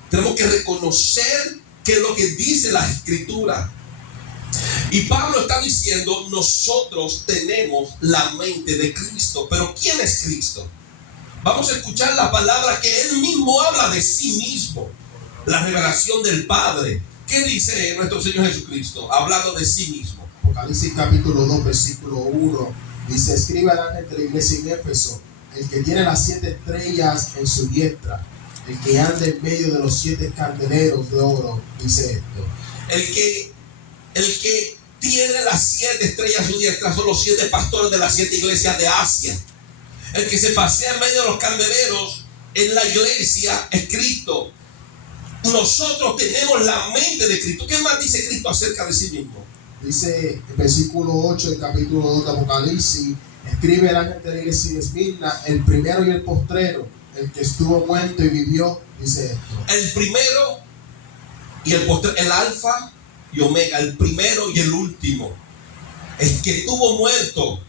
Tenemos que reconocer qué es lo que dice la escritura. Y Pablo está diciendo: nosotros tenemos la mente de Cristo. Pero ¿quién es Cristo? Vamos a escuchar la palabra que él mismo habla de sí mismo, la revelación del Padre. ¿Qué dice nuestro Señor Jesucristo hablando de sí mismo? Apocalipsis capítulo 2 versículo 1 dice: escribe al ángel de la iglesia en Éfeso, el que tiene las 7 estrellas en su diestra, el que anda en medio de los 7 candeleros de oro, dice esto. El que tiene las 7 estrellas en su diestra son los 7 pastores de las 7 iglesias de Asia. El que se pasea en medio de los candeleros en la iglesia es Cristo. Nosotros tenemos la mente de Cristo. ¿Qué más dice Cristo acerca de sí mismo? Dice el versículo 8 del capítulo 2 de Apocalipsis: escribe el ángel de la iglesia de Esmirna, el primero y el postrero, el que estuvo muerto y vivió, dice esto. El primero y el postrero, el alfa y omega, el primero y el último, el que estuvo muerto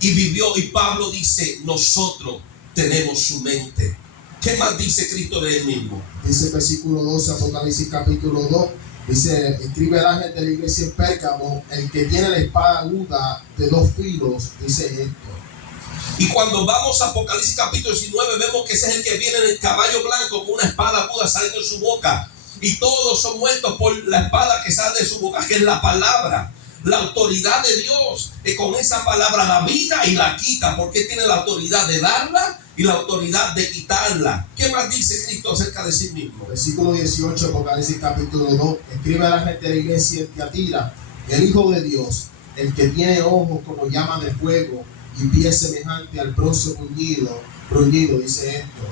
y vivió. Y Pablo dice: nosotros tenemos su mente. ¿Qué más dice Cristo de él mismo? Dice el versículo 12, Apocalipsis capítulo 2, dice: escribe el ángel de la iglesia en Pérgamo, el que tiene la espada aguda de 2 filos, dice esto. Y cuando vamos a Apocalipsis capítulo 19, vemos que ese es el que viene en el caballo blanco con una espada aguda saliendo de su boca. Y todos son muertos por la espada que sale de su boca, que es la palabra. La autoridad de Dios, con esa palabra la vida y la quita, porque tiene la autoridad de darla y la autoridad de quitarla. ¿Qué más dice Cristo acerca de sí mismo? Versículo 18, Apocalipsis capítulo 2, escribe a la gente de la iglesia en Tiatira, el Hijo de Dios, el que tiene ojos como llama de fuego y pies semejante al bronce bruñido, dice esto.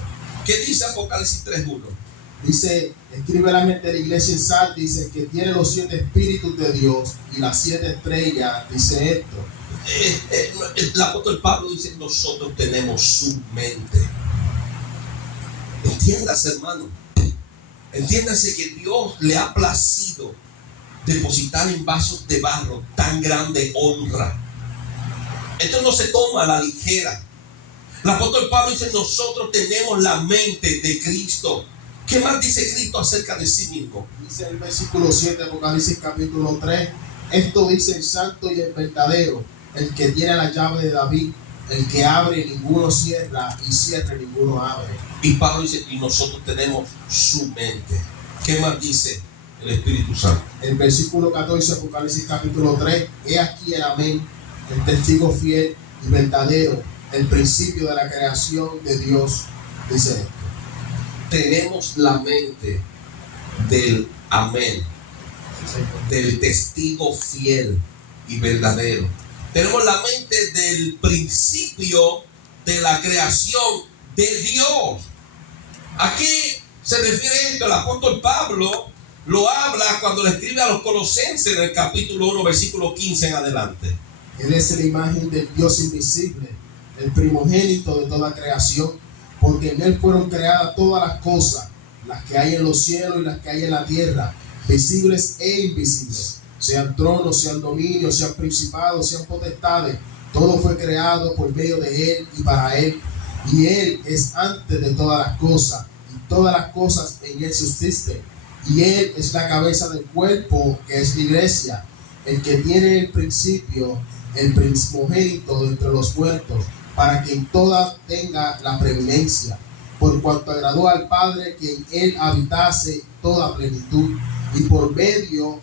¿Qué dice Apocalipsis 3:1? Dice: escribe a la gente de la iglesia en Sardis, el que tiene los 7 espíritus de Dios y las 7 estrellas, dice esto. El apóstol Pablo dice: nosotros tenemos su mente. Entiéndase, hermano. Entiéndase que Dios le ha placido depositar en vasos de barro tan grande honra. Esto no se toma a la ligera. El apóstol Pablo dice: nosotros tenemos la mente de Cristo. ¿Qué más dice Cristo acerca de sí mismo? Dice el versículo 7, Apocalipsis capítulo 3, esto dice el santo y el verdadero, el que tiene la llave de David, el que abre y ninguno cierra, y cierra y ninguno abre. Y Pablo dice: y nosotros tenemos su mente. ¿Qué más dice el Espíritu Santo? El versículo 14, Apocalipsis capítulo 3, he aquí el amén, el testigo fiel y verdadero, el principio de la creación de Dios, dice esto. Tenemos la mente del amén, del testigo fiel y verdadero. Tenemos la mente del principio de la creación de Dios. ¿A qué se refiere esto? El apóstol Pablo lo habla cuando le escribe a los Colosenses en el capítulo 1, versículo 15 en adelante. Él es la imagen del Dios invisible, el primogénito de toda creación, porque en él fueron creadas todas las cosas, las que hay en los cielos y las que hay en la tierra, visibles e invisibles, sean tronos, sean dominios, sean principados, sean potestades. Todo fue creado por medio de él y para él, y él es antes de todas las cosas, y todas las cosas en él subsisten, y él es la cabeza del cuerpo, que es la iglesia, el que tiene el principio, el primogénito de entre los muertos, para que en todas tenga la preeminencia, por cuanto agradó al Padre que en él habitase toda plenitud, y por medio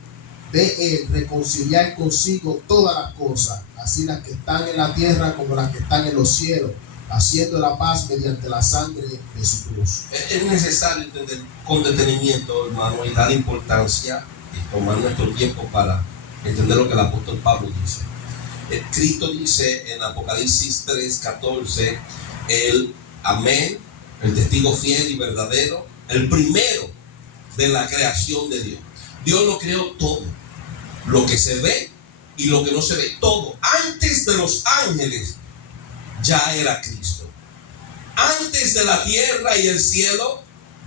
de él reconciliar consigo todas las cosas, así las que están en la tierra como las que están en los cielos, haciendo la paz mediante la sangre de su cruz. Es necesario entender con detenimiento, hermano, y dar importancia y tomar nuestro tiempo para entender lo que el apóstol Pablo dice. Cristo dice en Apocalipsis 3:14, el amén, el testigo fiel y verdadero, el primero de la creación de Dios. Dios lo creó todo, lo que se ve y lo que no se ve, todo. Antes de los ángeles ya era Cristo. Antes de la tierra y el cielo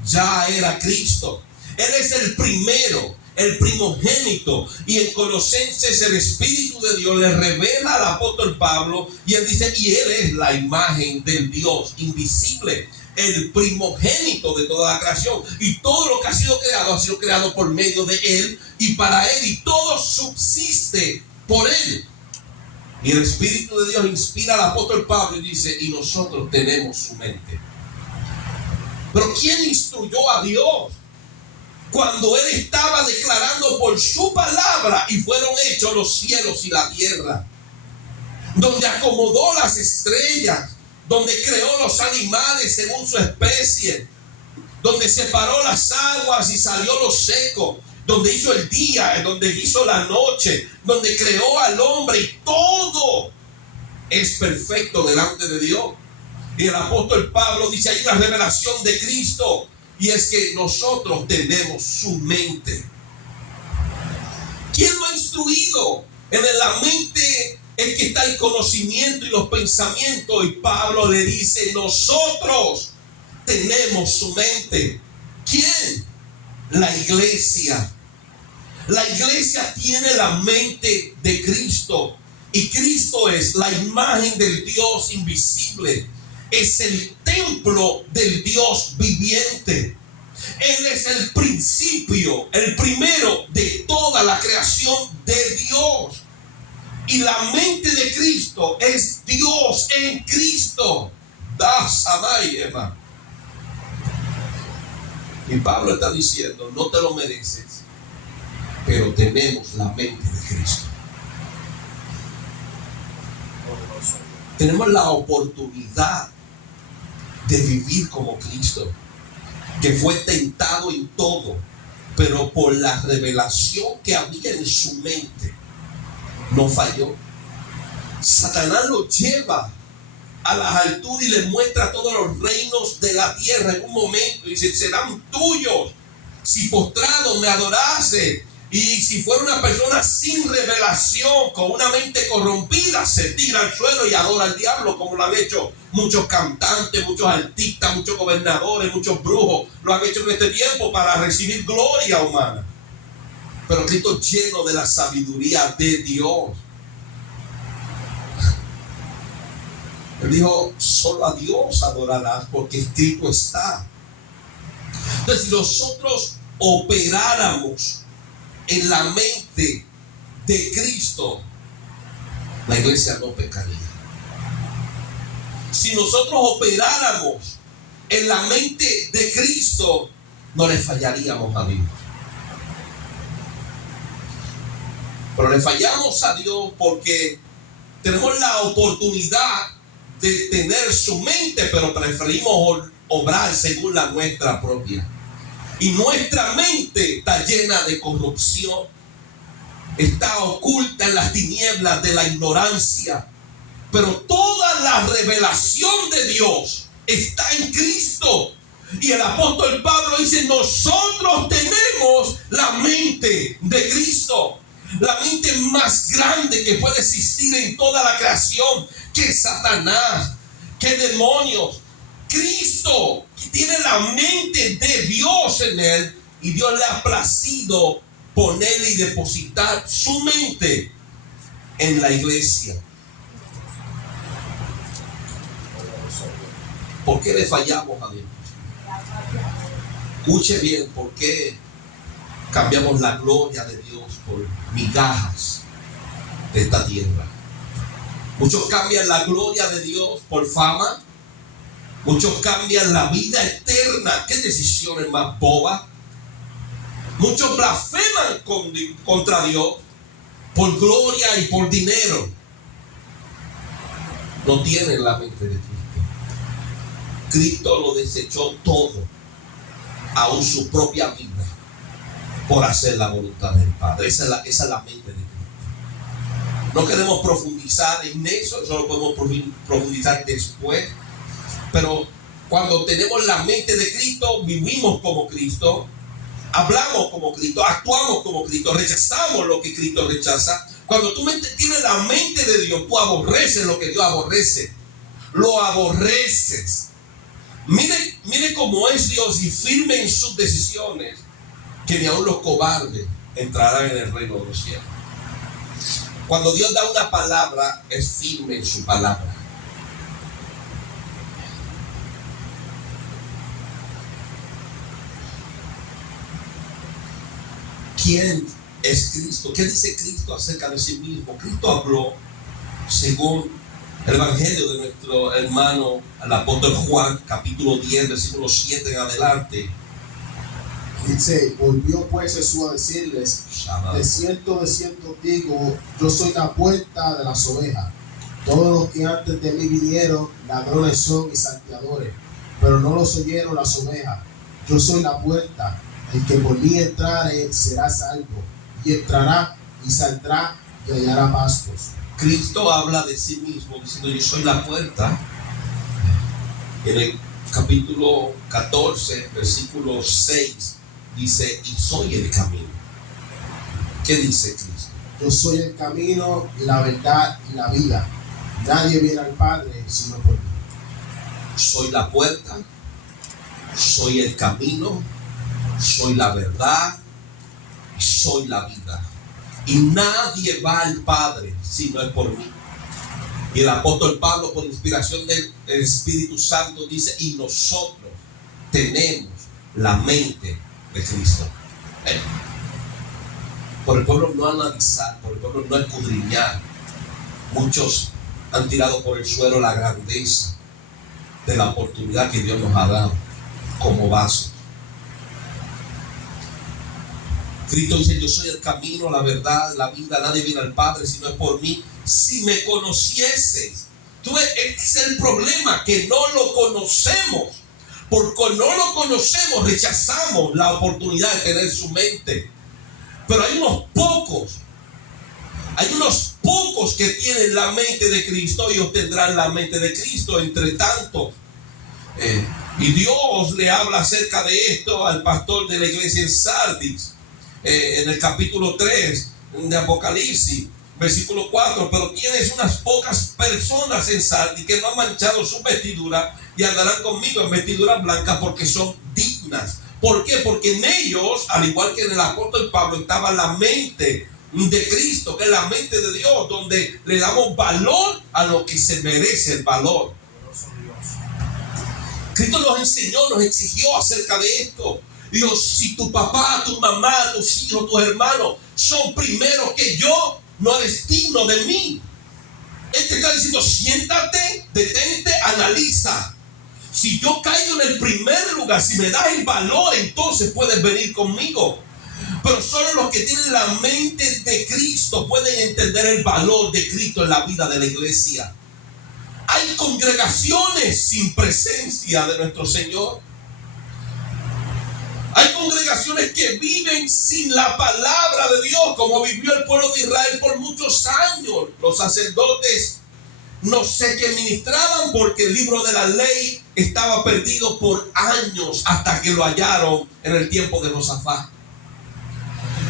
ya era Cristo. Él es el primero, el primogénito. Y en Colosenses el Espíritu de Dios le revela al apóstol Pablo y él dice, y él es la imagen del Dios invisible, el primogénito de toda la creación. Y todo lo que ha sido creado por medio de él y para él, y todo subsiste por él. Y el Espíritu de Dios inspira al apóstol Pablo y dice, y nosotros tenemos su mente. Pero ¿quién instruyó a Dios? Cuando él estaba declarando por su palabra y fueron hechos los cielos y la tierra, donde acomodó las estrellas, donde creó los animales según su especie, donde separó las aguas y salió lo seco, donde hizo el día, donde hizo la noche, donde creó al hombre, y todo es perfecto delante de Dios. Y el apóstol Pablo dice, hay una revelación de Cristo, y es que nosotros tenemos su mente. ¿Quién lo ha instruido? En la mente es que está el conocimiento y los pensamientos, y Pablo le dice, nosotros tenemos su mente. ¿Quién? La iglesia. La iglesia tiene la mente de Cristo, y Cristo es la imagen del Dios invisible. Es el templo del Dios viviente. Él es el principio, el primero de toda la creación de Dios. Y la mente de Cristo es Dios en Cristo. Y Pablo está diciendo, no te lo mereces, pero tenemos la mente de Cristo. Tenemos la oportunidad de vivir como Cristo, que fue tentado en todo, pero por la revelación que había en su mente, no falló. Satanás lo lleva a las alturas y le muestra todos los reinos de la tierra en un momento. Y dice, serán tuyos si postrado me adorase. Y si fuera una persona sin revelación, con una mente corrompida, se tira al suelo y adora al diablo, como lo han hecho muchos cantantes, muchos artistas, muchos gobernadores, muchos brujos. Lo han hecho en este tiempo para recibir gloria humana. Pero Cristo es lleno de la sabiduría de Dios. Él dijo, solo a Dios adorarás, porque escrito está. Entonces, si nosotros operáramos en la mente de Cristo, la iglesia no pecaría. Si nosotros operáramos en la mente de Cristo, no le fallaríamos a Dios. Pero le fallamos a Dios porque tenemos la oportunidad de tener su mente, pero preferimos obrar según la nuestra propia. Y nuestra mente está llena de corrupción, está oculta en las tinieblas de la ignorancia. Pero toda la revelación de Dios está en Cristo. Y el apóstol Pablo dice, nosotros tenemos la mente de Cristo. La mente más grande que puede existir en toda la creación, que Satanás, que demonios. Cristo tiene la mente de Dios en él, y Dios le ha placido ponerle y depositar su mente en la iglesia. ¿Por qué le fallamos a Dios? Escuche bien, ¿por qué cambiamos la gloria de Dios por migajas de esta tierra? Muchos cambian la gloria de Dios por fama. Muchos cambian la vida eterna. ¿Qué decisiones más bobas? Muchos blasfeman contra Dios por gloria y por dinero. No tienen la mente de Cristo. Cristo lo desechó todo, aún su propia vida, por hacer la voluntad del Padre. Esa es la mente de Cristo. No queremos profundizar en eso lo podemos profundizar después. Pero cuando tenemos la mente de Cristo, vivimos como Cristo, hablamos como Cristo, actuamos como Cristo, rechazamos lo que Cristo rechaza. Cuando tú tienes la mente de Dios, tú aborreces lo que Dios aborrece. Lo aborreces. Mire cómo es Dios y firme en sus decisiones, que ni aun los cobardes entrarán en el reino de los cielos. Cuando Dios da una palabra, es firme en su palabra. ¿Quién es Cristo? ¿Qué dice Cristo acerca de sí mismo? Cristo habló según el Evangelio de nuestro hermano el apóstol Juan, capítulo 10, versículo 7 en adelante. Dice: volvió pues Jesús a decirles: de cierto digo, yo soy la puerta de las ovejas. Todos los que antes de mí vinieron, ladrones son y salteadores, pero no los oyeron las ovejas. Yo soy la puerta. El que por mí entrare será salvo, y entrará y saldrá y hallará pastos. Cristo habla de sí mismo diciendo: yo soy la puerta. En el capítulo 14, versículo 6 dice: y soy el camino. ¿Qué dice Cristo? Yo soy el camino, la verdad y la vida. Nadie viene al Padre sino por mí. Soy la puerta, soy el camino, soy la verdad y soy la vida. Y nadie va al Padre si no es por mí. Y el apóstol Pablo, por inspiración del Espíritu Santo, dice: y nosotros tenemos la mente de Cristo. Por el pueblo no analizar, por el pueblo no escudriñar, muchos han tirado por el suelo la grandeza de la oportunidad que Dios nos ha dado como vaso. Cristo dice: yo soy el camino, la verdad, la vida. Nadie viene al Padre si no es por mí. Si me conocieses. Es el problema, que no lo conocemos. Porque no lo conocemos, rechazamos la oportunidad de tener su mente. Pero hay unos pocos que tienen la mente de Cristo y obtendrán la mente de Cristo entre tanto. Y Dios le habla acerca de esto al pastor de la iglesia en Sardis, en el capítulo 3 de Apocalipsis, versículo 4. Pero tienes unas pocas personas en Sardis que no han manchado su vestidura y andarán conmigo en vestiduras blancas porque son dignas. ¿Por qué? Porque en ellos, al igual que en el apóstol Pablo, estaba la mente de Cristo, que es la mente de Dios, donde le damos valor a lo que se merece el valor. Cristo nos enseñó, nos exigió acerca de esto. Dijo: si tu papá, tu mamá, tus hijos, tus hermanos son primeros que yo, no eres digno de mí. Él te está diciendo: siéntate, detente, analiza. Si yo caigo en el primer lugar, si me das el valor, entonces puedes venir conmigo. Pero solo los que tienen la mente de Cristo pueden entender el valor de Cristo en la vida de la iglesia. Hay congregaciones sin presencia de nuestro Señor. Hay congregaciones que viven sin la palabra de Dios, como vivió el pueblo de Israel por muchos años. Los sacerdotes no sé qué ministraban, porque el libro de la ley estaba perdido por años hasta que lo hallaron en el tiempo de Josafat.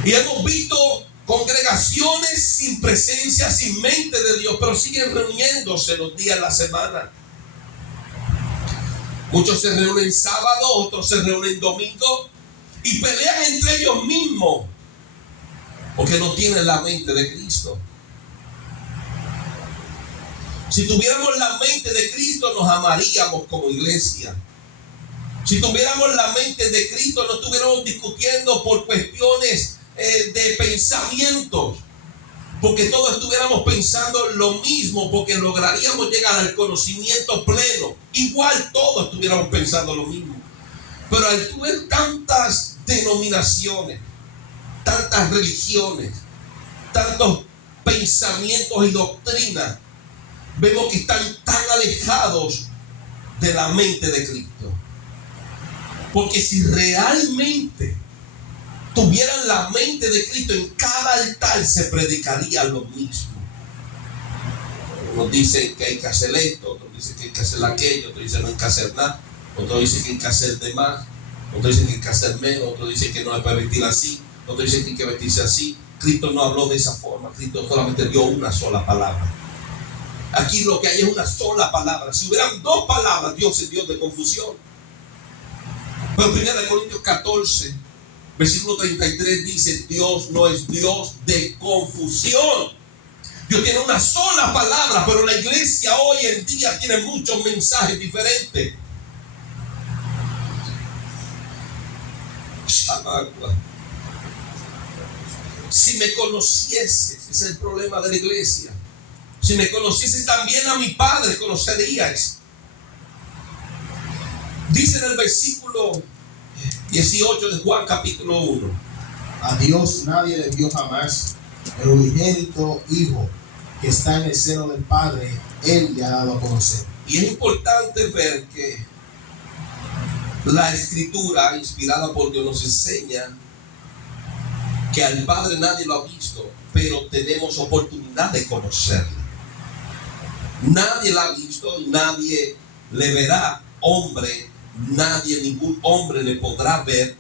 Y hemos visto congregaciones sin presencia, sin mente de Dios, pero siguen reuniéndose los días de la semana. Muchos se reúnen sábado, otros se reúnen domingo y pelean entre ellos mismos porque no tienen la mente de Cristo. Si tuviéramos la mente de Cristo, nos amaríamos como iglesia. Si tuviéramos la mente de Cristo, no estuviéramos discutiendo por cuestiones de pensamientos, porque todos estuviéramos pensando lo mismo, porque lograríamos llegar al conocimiento pleno. Igual todos estuviéramos pensando lo mismo. Pero al ver tantas denominaciones, tantas religiones, tantos pensamientos y doctrinas, vemos que están tan alejados de la mente de Cristo. Porque si realmente tuvieran la mente de Cristo, en cada altar se predicaría lo mismo. Unos dicen que hay que hacer esto, otros dicen que hay que hacer aquello, otros dicen que no hay que hacer nada, otros dicen que hay que hacer de más, otros dicen que hay que hacer menos, otros dicen que no se puede vestir así, otros dicen que hay que vestirse así. Cristo no habló de esa forma, Cristo solamente dio una sola palabra. Aquí lo que hay es una sola palabra. Si hubieran dos palabras, Dios es Dios de confusión. Pero 1 Corintios 14, versículo 33 dice: Dios no es Dios de confusión. Dios tiene una sola palabra, pero la iglesia hoy en día tiene muchos mensajes diferentes. Si me conocieses, ese es el problema de la iglesia. Si me conocieses también a mi Padre, conoceríais. Dice en el versículo 18 de Juan capítulo 1: A Dios nadie le vio jamás, el unigénito Hijo que está en el seno del Padre, Él le ha dado a conocer. Y es importante ver que la Escritura, inspirada por Dios, nos enseña que al Padre nadie lo ha visto, pero tenemos oportunidad de conocerle. Nadie la ha visto y nadie le verá. Nadie, ningún hombre le podrá ver,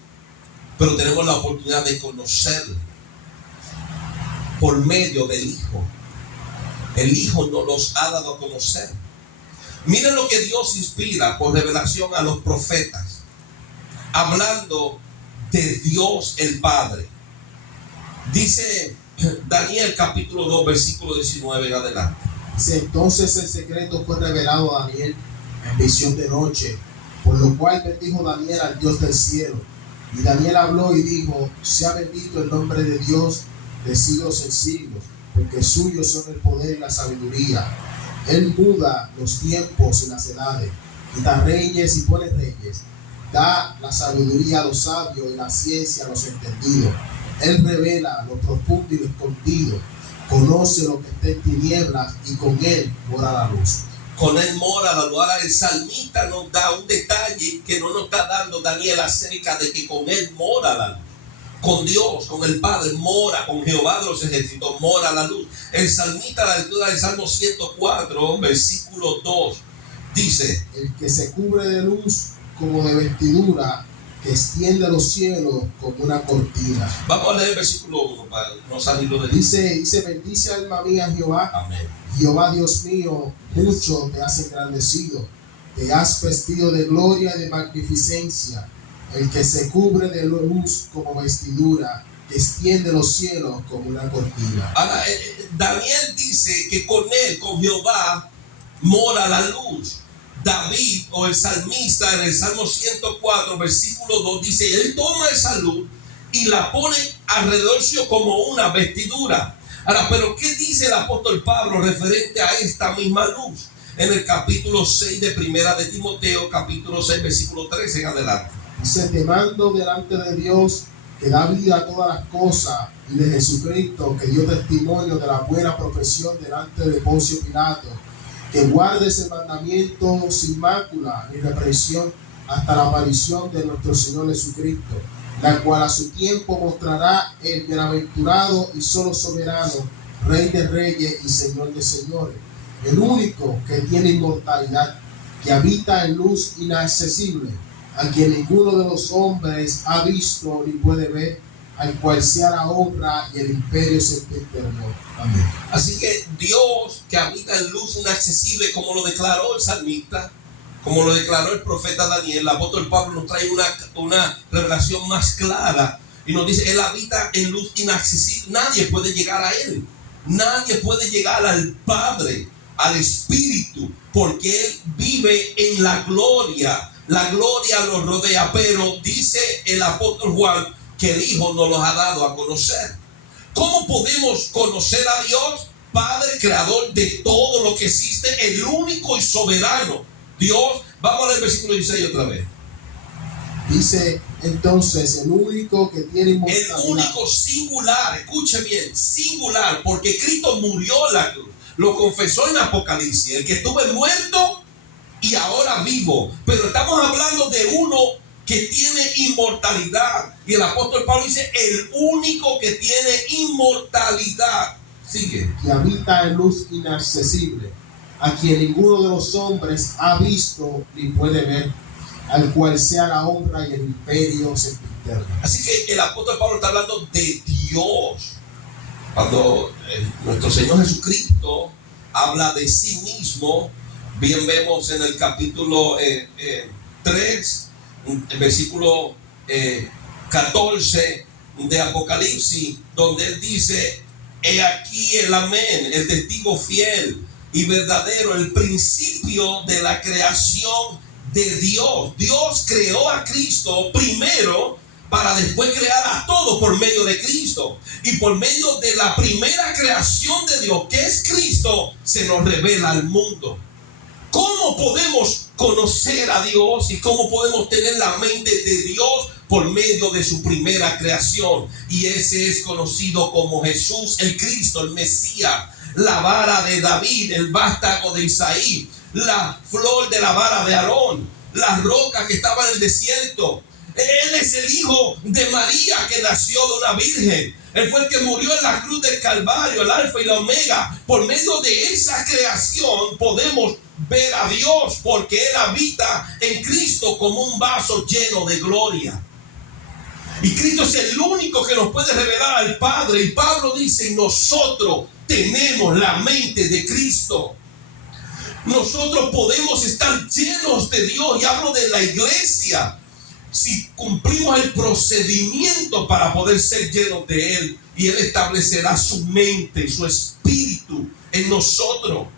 pero tenemos la oportunidad de conocerle por medio del Hijo. El Hijo nos los ha dado a conocer. Miren lo que Dios inspira por revelación a los profetas, hablando de Dios el Padre. Dice Daniel capítulo 2 versículo 19 en adelante. Dice: entonces el secreto fue revelado a Daniel en visión de noche, por lo cual bendijo Daniel al Dios del cielo. Y Daniel habló y dijo: sea bendito el nombre de Dios de siglos en siglos, porque suyos son el poder y la sabiduría. Él muda los tiempos y las edades, quita reyes y pone reyes, da la sabiduría a los sabios y la ciencia a los entendidos. Él revela lo profundo y lo escondido, conoce lo que está en tinieblas y con Él mora la luz. Con Él mora la luz. Ahora el salmista nos da un detalle que no nos está dando Daniel acerca de que con Él mora la luz. Con Dios, con el Padre mora, con Jehová de los ejércitos mora la luz. El salmista, a la lectura del Salmo 104, versículo 2, dice: el que se cubre de luz como de vestidura, que extiende los cielos como una cortina. Vamos a leer el versículo 1 para no salirlo de dice: bendice alma mía Jehová. Amén. Jehová Dios mío, mucho te has engrandecido, te has vestido de gloria y de magnificencia. El que se cubre de luz como vestidura, que extiende los cielos como una cortina. Ahora, Daniel dice que con él, con Jehová, mora la luz. David, o el salmista, en el Salmo 104, versículo 2, dice: él toma esa luz y la pone alrededor suyo como una vestidura. Ahora, pero ¿qué dice el apóstol Pablo referente a esta misma luz? En el capítulo 6 de Primera de Timoteo, capítulo 6, versículo 13 en adelante. Dice: te mando delante de Dios, que da vida a todas las cosas, y de Jesucristo, que dio testimonio de la buena profesión delante de Poncio Pilato, que guardes el mandamiento sin mácula ni reprensión hasta la aparición de nuestro Señor Jesucristo, la cual a su tiempo mostrará el bienaventurado y solo soberano, Rey de reyes y Señor de señores, el único que tiene inmortalidad, que habita en luz inaccesible, a quien ninguno de los hombres ha visto ni puede ver, al cual sea la honra y el imperio sempiterno. Amén. Así que Dios, que habita en luz inaccesible, como lo declaró el salmista, como lo declaró el profeta Daniel, el apóstol Pablo nos trae una revelación más clara y nos dice: él habita en luz inaccesible. Nadie puede llegar a él, nadie puede llegar al Padre, al Espíritu, porque él vive en la gloria. La gloria lo rodea, pero dice el apóstol Juan que el Hijo nos los ha dado a conocer. ¿Cómo podemos conocer a Dios? Padre, creador de todo lo que existe, el único y soberano Dios. Vamos a leer el versículo 16 otra vez. Dice entonces el único que tiene El inmortalidad. único singular, escuche bien, singular, porque Cristo murió en la cruz. Lo confesó en Apocalipsis, el que estuvo muerto y ahora vivo. Pero estamos hablando de uno que tiene inmortalidad. Y el apóstol Pablo dice, el único que tiene inmortalidad. Sigue. Que habita en luz inaccesible, a quien ninguno de los hombres ha visto ni puede ver, al cual sea la honra y el imperio sempiterno. Así que el apóstol Pablo está hablando de Dios. Cuando nuestro Señor Jesucristo habla de sí mismo, bien vemos en el capítulo 3, el versículo 14 de Apocalipsis, donde él dice: he aquí el amén, el testigo fiel y verdadero, el principio de la creación de Dios. Dios creó a Cristo primero para después crear a todo por medio de Cristo. Y por medio de la primera creación de Dios, que es Cristo, se nos revela al mundo. ¿Cómo podemos conocer a Dios y cómo podemos tener la mente de Dios? Por medio de su primera creación. Y ese es conocido como Jesús el Cristo, el Mesías, la vara de David, el vástago de Isaí, la flor de la vara de Aarón, la roca que estaba en el desierto. Él es el hijo de María, que nació de una virgen. Él fue el que murió en la cruz del Calvario, el alfa y la omega. Por medio de esa creación podemos ver a Dios, porque Él habita en Cristo como un vaso lleno de gloria. Y Cristo es el único que nos puede revelar al Padre. Y Pablo dice: nosotros tenemos la mente de Cristo. Nosotros podemos estar llenos de Dios. Y hablo de la iglesia. Si cumplimos el procedimiento para poder ser llenos de Él, y Él establecerá su mente y su espíritu en nosotros.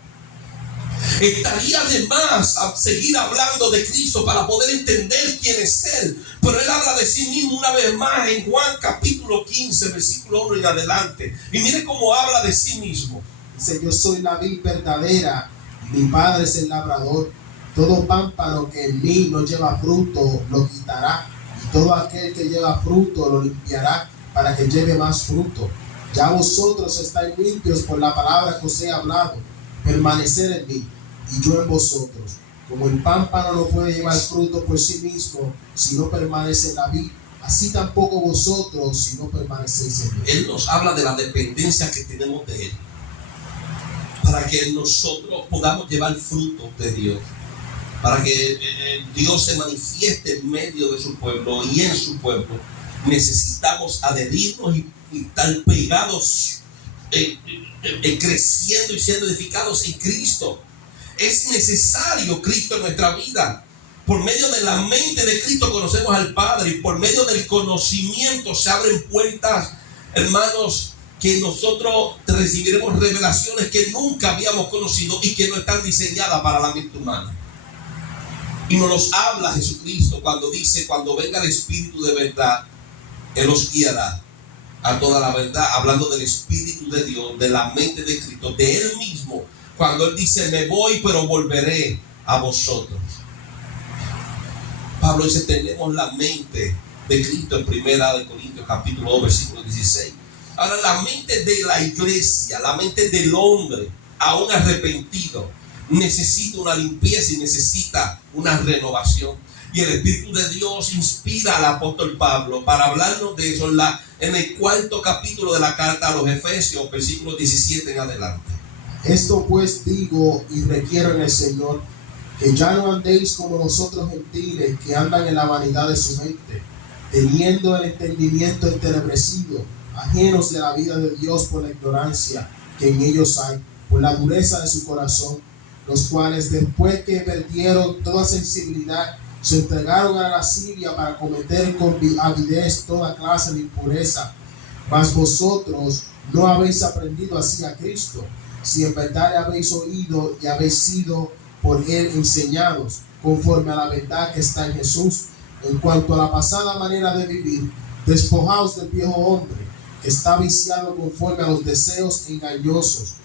Estaría de más a seguir hablando de Cristo para poder entender quién es Él. Pero Él habla de sí mismo una vez más en Juan capítulo 15, versículo 1 en adelante. Y mire cómo habla de sí mismo. Dice: yo soy la vid verdadera, mi Padre es el labrador. Todo pámpano que en mí no lleva fruto lo quitará, y todo aquel que lleva fruto lo limpiará, para que lleve más fruto. Ya vosotros estáis limpios por la palabra que os he hablado. Permanecer en mí y yo en vosotros. Como el pámpano no puede llevar fruto por sí mismo si no permanece en la vid, así tampoco vosotros si no permanecéis en mí. Él nos habla de la dependencia que tenemos de Él, para que nosotros podamos llevar fruto de Dios, para que Dios se manifieste en medio de su pueblo y en su pueblo. Necesitamos adherirnos y estar pegados, creciendo y siendo edificados en Cristo. Es necesario Cristo en nuestra vida. Por medio de la mente de Cristo conocemos al Padre, y por medio del conocimiento se abren puertas, hermanos, que nosotros recibiremos revelaciones que nunca habíamos conocido y que no están diseñadas para la mente humana. Y nos habla Jesucristo cuando dice: cuando venga el Espíritu de verdad, Él os guiará a toda la verdad, hablando del Espíritu de Dios, de la mente de Cristo, de Él mismo. Cuando Él dice: me voy, pero volveré a vosotros. Pablo dice: tenemos la mente de Cristo en 1 Corintios capítulo 2, versículo 16. Ahora, la mente de la iglesia, la mente del hombre aún arrepentido, necesita una limpieza y necesita una renovación. Y el Espíritu de Dios inspira al apóstol Pablo para hablarnos de eso en el 4º capítulo de la carta a los Efesios, versículos 17 en adelante. Esto pues digo y requiero en el Señor, que ya no andéis como los otros gentiles que andan en la vanidad de su mente, teniendo el entendimiento entenebrecido, ajenos de la vida de Dios por la ignorancia que en ellos hay, por la dureza de su corazón, los cuales después que perdieron toda sensibilidad, se entregaron a la lascivia para cometer con avidez toda clase de impureza. Mas vosotros no habéis aprendido así a Cristo, si en verdad le habéis oído y habéis sido por Él enseñados, conforme a la verdad que está en Jesús. En cuanto a la pasada manera de vivir, despojaos del viejo hombre, que está viciado conforme a los deseos engañosos,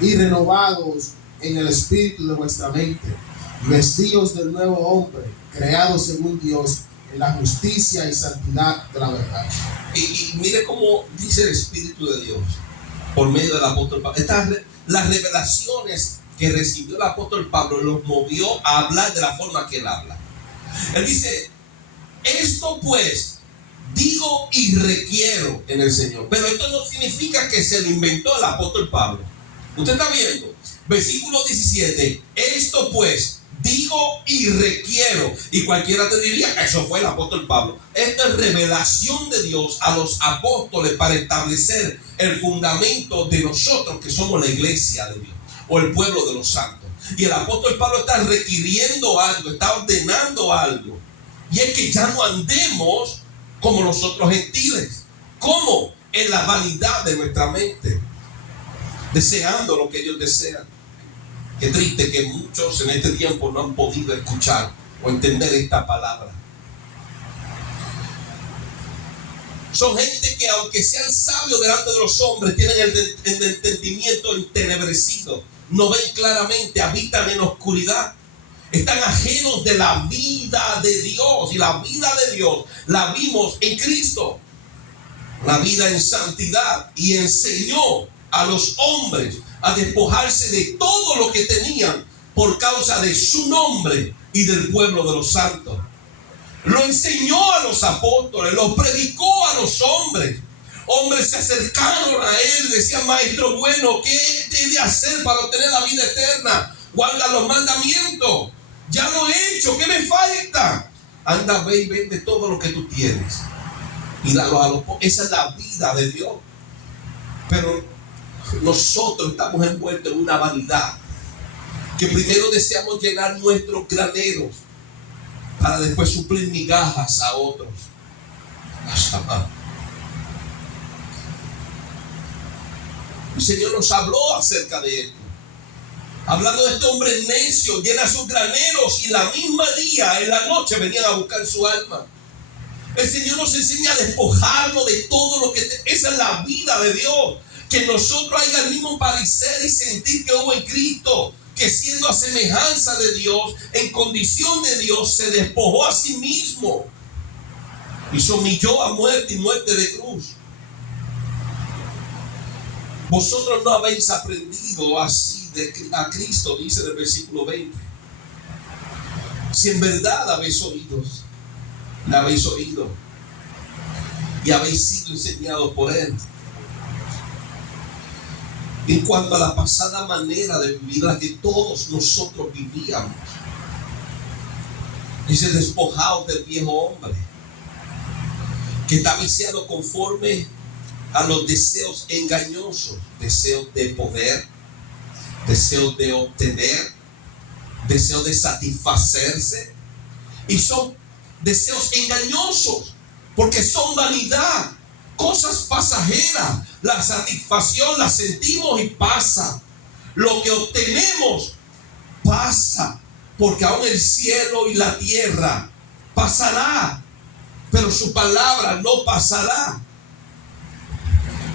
y renovados en el espíritu de vuestra mente, y vestíos del nuevo hombre, creado según Dios, en la justicia y santidad de la verdad. Y mire cómo dice el Espíritu de Dios por medio del apóstol Pablo. Las revelaciones que recibió el apóstol Pablo los movió a hablar de la forma que él habla. Él dice: esto pues digo y requiero en el Señor. Pero esto no significa que se lo inventó el apóstol Pablo. Usted está viendo, versículo 17: esto pues digo y requiero. Y cualquiera te diría: eso fue el apóstol Pablo. Esto es revelación de Dios a los apóstoles para establecer el fundamento de nosotros que somos la iglesia de Dios o el pueblo de los santos. Y el apóstol Pablo está requiriendo algo, está ordenando algo. Y es que ya no andemos como los otros gentiles. ¿Cómo? En la vanidad de nuestra mente, deseando lo que ellos desean. Qué triste que muchos en este tiempo no han podido escuchar o entender esta palabra. Son gente que, aunque sean sabios delante de los hombres, tienen el entendimiento entenebrecido, no ven claramente, habitan en oscuridad, están ajenos de la vida de Dios. Y la vida de Dios la vimos en Cristo, la vida en santidad, y enseñó a los hombres a despojarse de todo lo que tenían por causa de su nombre y del pueblo de los santos. Lo enseñó a los apóstoles, lo predicó a los hombres. Hombres se acercaron a él, decían: maestro bueno, ¿qué he de hacer para obtener la vida eterna? Guarda los mandamientos. Ya lo he hecho, ¿qué me falta? Anda, ve y vende todo lo que tú tienes y dalo a los pobres. Esa es la vida de Dios. Pero nosotros estamos envueltos en una vanidad, que primero deseamos llenar nuestros graneros para después suplir migajas a otros. El Señor nos habló acerca de esto, hablando de este hombre necio, llena sus graneros y la misma día, en la noche, venían a buscar su alma. El Señor nos enseña a despojarnos de todo lo que esa es la vida de Dios. Que nosotros haya el mismo parecer y sentir que hubo en Cristo, que siendo a semejanza de Dios, en condición de Dios, se despojó a sí mismo y se humilló a muerte y muerte de cruz. Vosotros no habéis aprendido así a Cristo, dice en el versículo 20. Si en verdad habéis oído y habéis sido enseñados por Él. En cuanto a la pasada manera de vivir, la que todos nosotros vivíamos, dice: despojaos del viejo hombre, que está viciado conforme a los deseos engañosos, deseos de poder, deseos de obtener, deseos de satisfacerse. Y son deseos engañosos, porque son vanidad, cosas pasajeras. La satisfacción la sentimos y pasa. Lo que obtenemos pasa, porque aún el cielo y la tierra pasará, pero su palabra no pasará.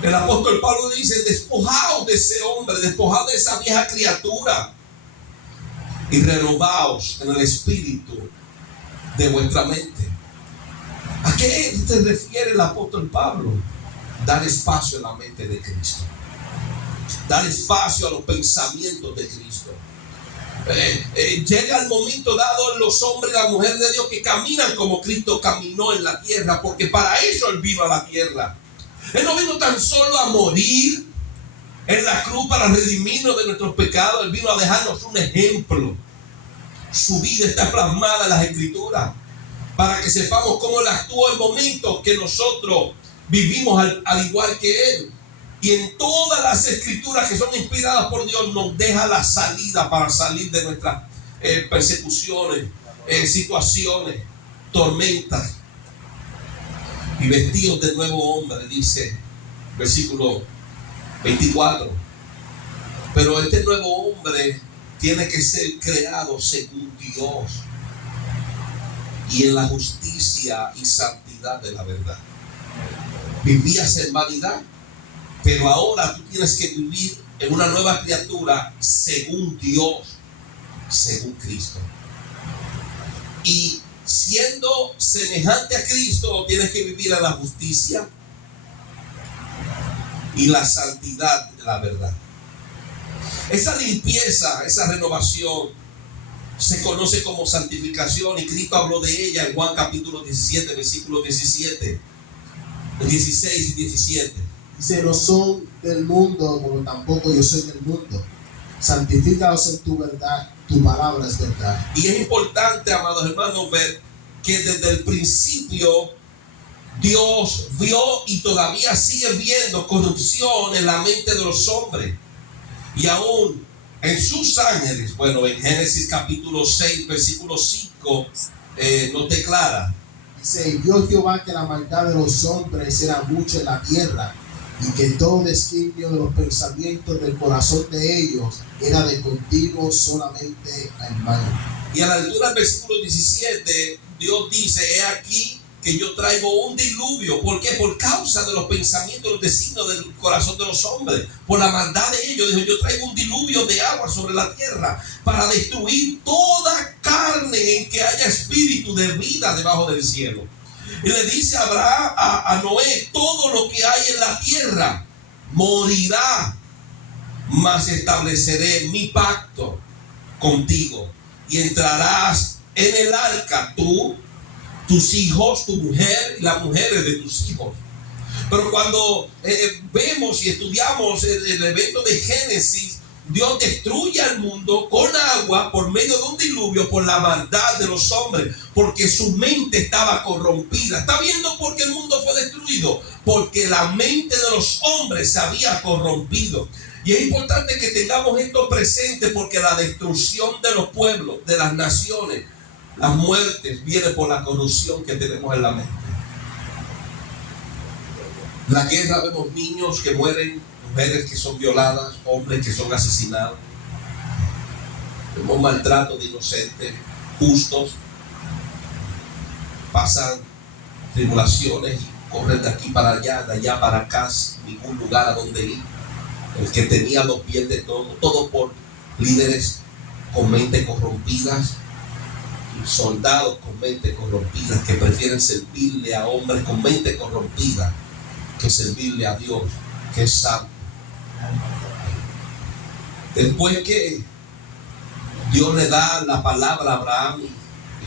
El apóstol Pablo dice: despojaos de ese hombre, despojaos de esa vieja criatura y renovaos en el espíritu de vuestra mente. ¿A qué se refiere el apóstol Pablo? Dar espacio a la mente de Cristo, dar espacio a los pensamientos de Cristo. Llega el momento dado en los hombres y la mujer de Dios que caminan como Cristo caminó en la tierra, porque para eso Él vino a la tierra. Él no vino tan solo a morir en la cruz para redimirnos de nuestros pecados. Él vino a dejarnos un ejemplo. Su vida está plasmada en las Escrituras para que sepamos cómo Él actuó en momentos que nosotros vivimos al igual que Él. Y en todas las Escrituras que son inspiradas por Dios nos deja la salida para salir de nuestras persecuciones, situaciones, tormentas. Y vestidos de nuevo hombre, dice versículo 24. Pero este nuevo hombre tiene que ser creado según Dios y en la justicia y santidad de la verdad. Vivías en vanidad, pero ahora tú tienes que vivir en una nueva criatura según Dios, según Cristo. Y siendo semejante a Cristo, tienes que vivir en la justicia y la santidad de la verdad. Esa limpieza, esa renovación se conoce como santificación, y Cristo habló de ella en Juan capítulo 17, versículos 16 y 17. Dice: no son del mundo, como tampoco yo soy del mundo. Santifícalos en tu verdad, tu palabra es verdad. Y es importante, amados hermanos, ver que desde el principio Dios vio y todavía sigue viendo corrupción en la mente de los hombres. Y aún en sus ángeles, bueno, en Génesis capítulo 6, versículo 5, nos declara. Dice: y vio Jehová que la maldad de los hombres era mucha en la tierra, y que todo designio de los pensamientos del corazón de ellos era de continuo solamente al mal. Y a la altura del versículo 17, Dios dice: he aquí que yo traigo un diluvio. ¿Por qué? Por causa de los pensamientos, los designios del corazón de los hombres, por la maldad de ellos. Dijo: yo traigo un diluvio de agua sobre la tierra para destruir toda carne en que haya espíritu de vida debajo del cielo. Y le dice a Noé: todo lo que hay en la tierra morirá, mas estableceré mi pacto contigo, y entrarás en el arca tú, tus hijos, tu mujer y las mujeres de tus hijos. Pero cuando vemos y estudiamos el evento de Génesis, Dios destruye al mundo con agua por medio de un diluvio por la maldad de los hombres, porque su mente estaba corrompida. ¿Está viendo por qué el mundo fue destruido? Porque la mente de los hombres se había corrompido. Y es importante que tengamos esto presente, porque la destrucción de los pueblos, de las naciones, las muertes, viene por la corrupción que tenemos en la mente. La guerra, vemos niños que mueren, mujeres que son violadas, hombres que son asesinados. Vemos maltrato de inocentes, justos. Pasan tribulaciones y corren de aquí para allá, de allá para acá, ningún lugar a donde ir. El que tenía lo pierde todo por líderes con mente corrompidas, soldados con mente corrompida, que prefieren servirle a hombres con mente corrompida que servirle a Dios, que es santo. Después que Dios le da la palabra a Abraham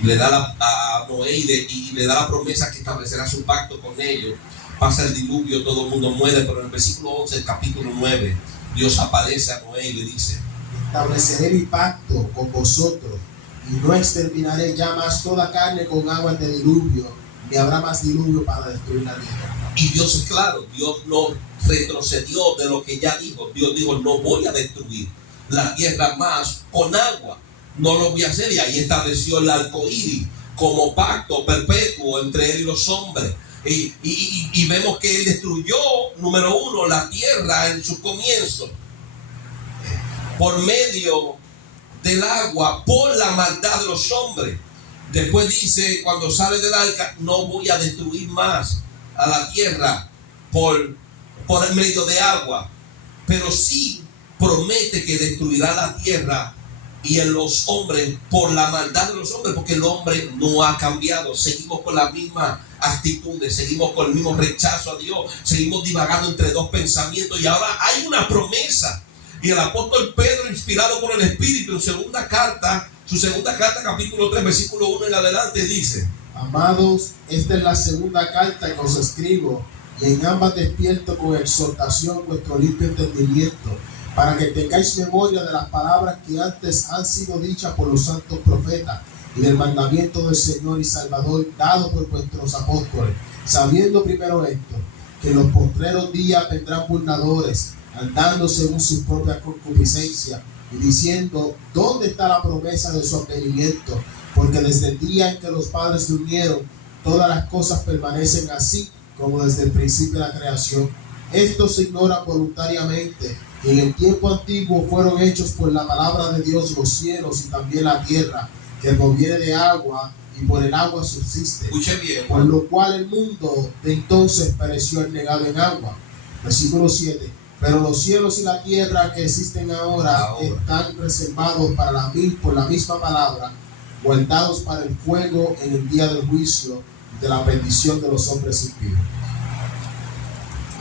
y le da a Noé y le da la promesa que establecerá su pacto con ellos, pasa el diluvio, todo el mundo muere. Pero en el versículo 11 del capítulo 9, Dios aparece a Noé y le dice: estableceré mi pacto con vosotros, y no exterminaré ya más toda carne con aguas de diluvio, ni habrá más diluvio para destruir la tierra. Y Dios es claro, Dios no retrocedió de lo que ya dijo. Dios dijo: no voy a destruir la tierra más con agua, no lo voy a hacer. Y ahí estableció el arco iris como pacto perpetuo entre él y los hombres. Y vemos que él destruyó, número uno, la tierra en su comienzo por medio del agua, por la maldad de los hombres. Después dice, cuando sale del arca: no voy a destruir más a la tierra por el medio de agua, pero sí promete que destruirá la tierra y en los hombres por la maldad de los hombres, porque el hombre no ha cambiado. Seguimos con las mismas actitudes, seguimos con el mismo rechazo a Dios, seguimos divagando entre dos pensamientos. Y ahora hay una promesa, y el apóstol Pedro, inspirado por el Espíritu, en su segunda carta capítulo 3, versículo 1 en adelante, dice: amados, esta es la segunda carta que os escribo, y en ambas despierto con exhortación vuestro limpio entendimiento, para que tengáis memoria de las palabras que antes han sido dichas por los santos profetas, y del mandamiento del Señor y Salvador dado por vuestros apóstoles, sabiendo primero esto, que en los postreros días vendrán burladores, andando según su propia concupiscencia, y diciendo: ¿dónde está la promesa de su advenimiento? Porque desde el día en que los padres durmieron, todas las cosas permanecen así como desde el principio de la creación. Esto se ignora voluntariamente, que en el tiempo antiguo fueron hechos por la palabra de Dios los cielos y también la tierra, que proviene de agua y por el agua subsiste. Escuche bien. Por lo cual el mundo de entonces pereció anegado en agua. Versículo 7. Pero los cielos y la tierra que existen ahora están reservados por la misma palabra, guardados para el fuego en el día del juicio de la bendición de los hombres impíos.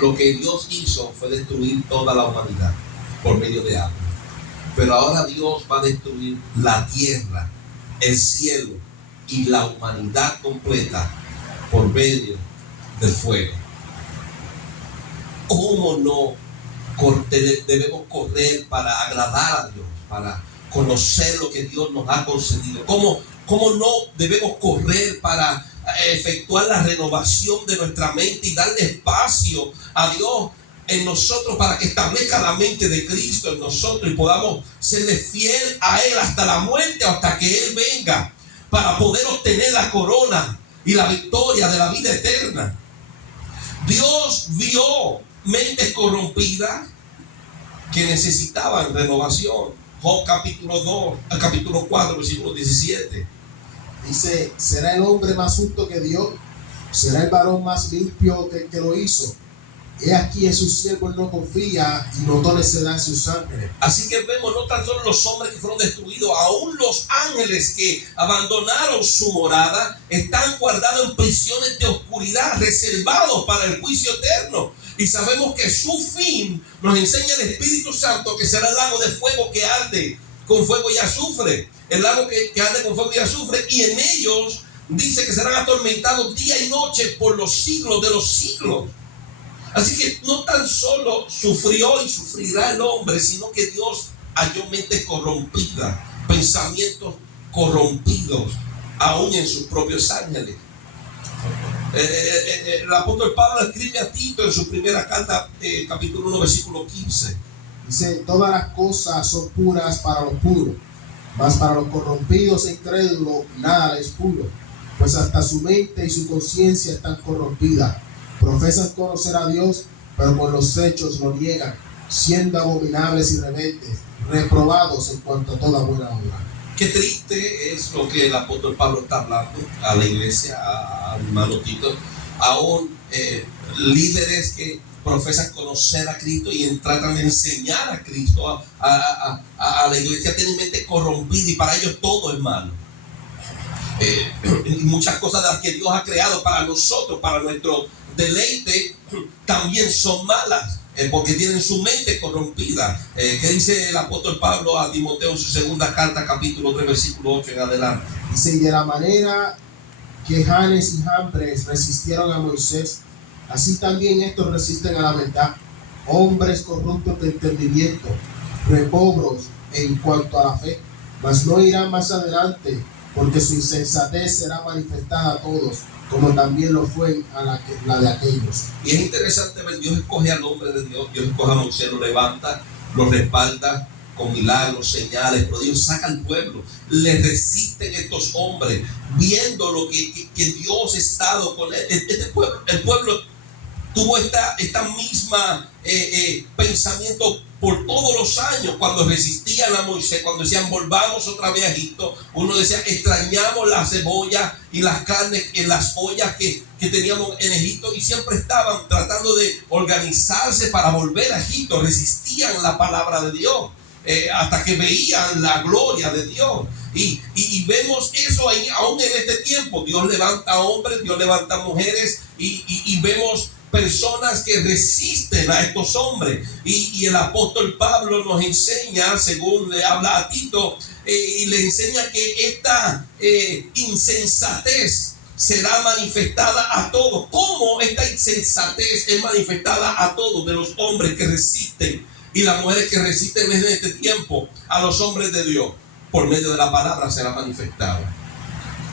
Lo que Dios hizo fue destruir toda la humanidad por medio de agua. Pero ahora Dios va a destruir la tierra, el cielo y la humanidad completa por medio del fuego. ¿Cómo no debemos correr para agradar a Dios, para conocer lo que Dios nos ha concedido? ¿Cómo no debemos correr para efectuar la renovación de nuestra mente y darle espacio a Dios en nosotros para que establezca la mente de Cristo en nosotros y podamos serle fiel a Él hasta la muerte, hasta que Él venga, para poder obtener la corona y la victoria de la vida eterna? Dios vio mentes corrompidas que necesitaban renovación. Job capítulo 4, versículo 17. Dice: ¿será el hombre más justo que Dios? ¿Será el varón más limpio que el que lo hizo? He aquí en sus siervos no confía, y notones serán sus ángeles. Así que vemos no tan solo los hombres que fueron destruidos, aún los ángeles que abandonaron su morada están guardados en prisiones de oscuridad, reservados para el juicio eterno. Y sabemos que su fin nos enseña el Espíritu Santo, que será el lago de fuego que arde con fuego y azufre. El lago que arde con fuego y azufre, y en ellos dice que serán atormentados día y noche por los siglos de los siglos. Así que no tan solo sufrió y sufrirá el hombre, sino que Dios halló mente corrompida, pensamientos corrompidos, aún en sus propios ángeles. El apóstol Pablo escribe a Tito en su primera carta, capítulo 1, versículo 15. Dice: todas las cosas son puras para los puros, mas para los corrompidos e incrédulos nada es puro, pues hasta su mente y su conciencia están corrompidas. Profesan conocer a Dios, pero con los hechos lo niegan, siendo abominables y rebeldes, reprobados en cuanto a toda buena obra. Qué triste es lo que el apóstol Pablo está hablando a la iglesia, a hermano Tito. Aún líderes que profesan conocer a Cristo y tratan de enseñar a Cristo a la iglesia, tienen mente corrompida y para ellos todo es malo. Muchas cosas de las que Dios ha creado para nosotros, para nuestro deleite, también son malas, porque tienen su mente corrompida. ¿Qué dice el apóstol Pablo a Timoteo en su segunda carta, capítulo 3, versículo 8 en adelante? Dice: y de la manera que Janes y Jambres resistieron a Moisés, así también estos resisten a la verdad, hombres corruptos de entendimiento, repobros en cuanto a la fe, mas no irán más adelante, porque su insensatez será manifestada a todos, como también lo fue a la de aquellos. Y es interesante ver, Dios escoge al hombre de Dios, Dios escoge a Moisés, lo levanta, lo respalda con milagros, señales, pero Dios saca al pueblo, le resisten estos hombres, viendo lo que Dios ha estado con él. El pueblo tuvo esta misma pensamiento por todos los años, cuando resistían a Moisés, cuando decían volvamos otra vez a Egipto. Uno decía extrañamos la cebolla y las carnes en las ollas que teníamos en Egipto, y siempre estaban tratando de organizarse para volver a Egipto. Resistían la palabra de Dios hasta que veían la gloria de Dios. Y vemos eso ahí, aún en este tiempo. Dios levanta hombres, Dios levanta mujeres, y vemos personas que resisten a estos hombres, y el apóstol Pablo nos enseña, según le habla a Tito, y le enseña que esta insensatez será manifestada a todos. ¿Cómo esta insensatez es manifestada a todos? De los hombres que resisten y las mujeres que resisten en este tiempo a los hombres de Dios, por medio de la palabra será manifestada.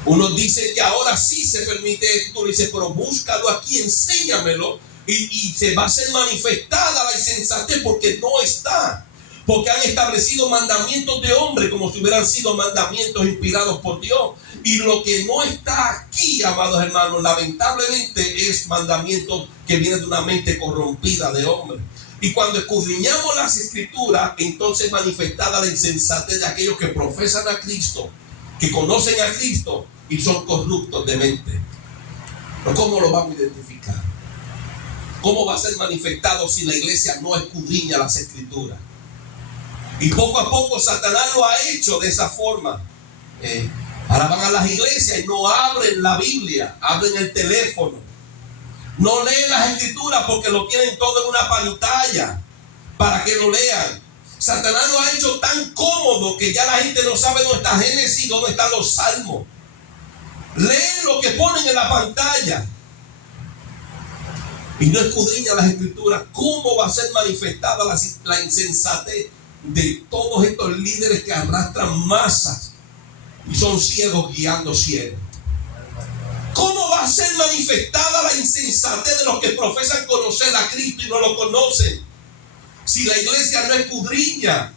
Uno dice que ahora sí se permite esto, dice, pero búscalo aquí, enséñamelo, y se va a ser manifestada la insensatez, porque no está. Porque han establecido mandamientos de hombre como si hubieran sido mandamientos inspirados por Dios. Y lo que no está aquí, amados hermanos, lamentablemente es mandamiento que viene de una mente corrompida de hombre. Y cuando escudriñamos las escrituras, entonces manifestada la insensatez de aquellos que profesan a Cristo, que conocen a Cristo y son corruptos de mente. ¿Pero cómo lo vamos a identificar? ¿Cómo va a ser manifestado si la iglesia no escudriña las escrituras? Y poco a poco Satanás lo ha hecho de esa forma. Ahora van a las iglesias y no abren la Biblia, abren el teléfono. No leen las escrituras porque lo tienen todo en una pantalla para que lo lean. Satanás lo ha hecho tan cómodo que ya la gente no sabe dónde está Génesis, dónde están los salmos. Leen lo que ponen en la pantalla y no escudriñan las escrituras. ¿Cómo va a ser manifestada la insensatez de todos estos líderes que arrastran masas y son ciegos guiando ciegos? ¿Cómo va a ser manifestada la insensatez de los que profesan conocer a Cristo y no lo conocen? Si la iglesia no escudriña,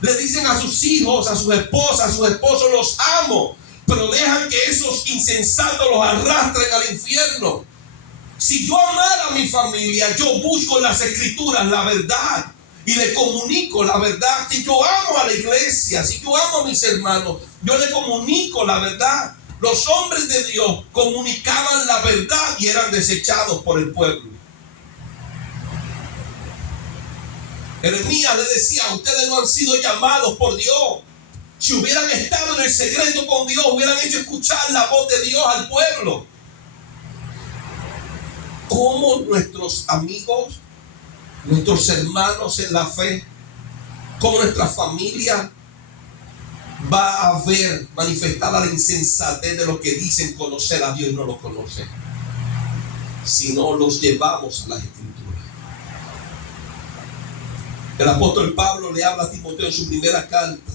le dicen a sus hijos, a sus esposas, a sus esposos, los amo, pero dejan que esos insensatos los arrastren al infierno. Si yo amara a mi familia, yo busco en las escrituras la verdad y le comunico la verdad. Si yo amo a la iglesia, si yo amo a mis hermanos, yo le comunico la verdad. Los hombres de Dios comunicaban la verdad y eran desechados por el pueblo. Jeremías le decía: ustedes no han sido llamados por Dios. Si hubieran estado en el secreto con Dios, hubieran hecho escuchar la voz de Dios al pueblo. ¿Cómo nuestros amigos, nuestros hermanos en la fe, cómo nuestra familia va a ver manifestada la insensatez de los que dicen conocer a Dios y no lo conocen? Si no los llevamos a las escrituras. El apóstol Pablo le habla a Timoteo en su primera carta,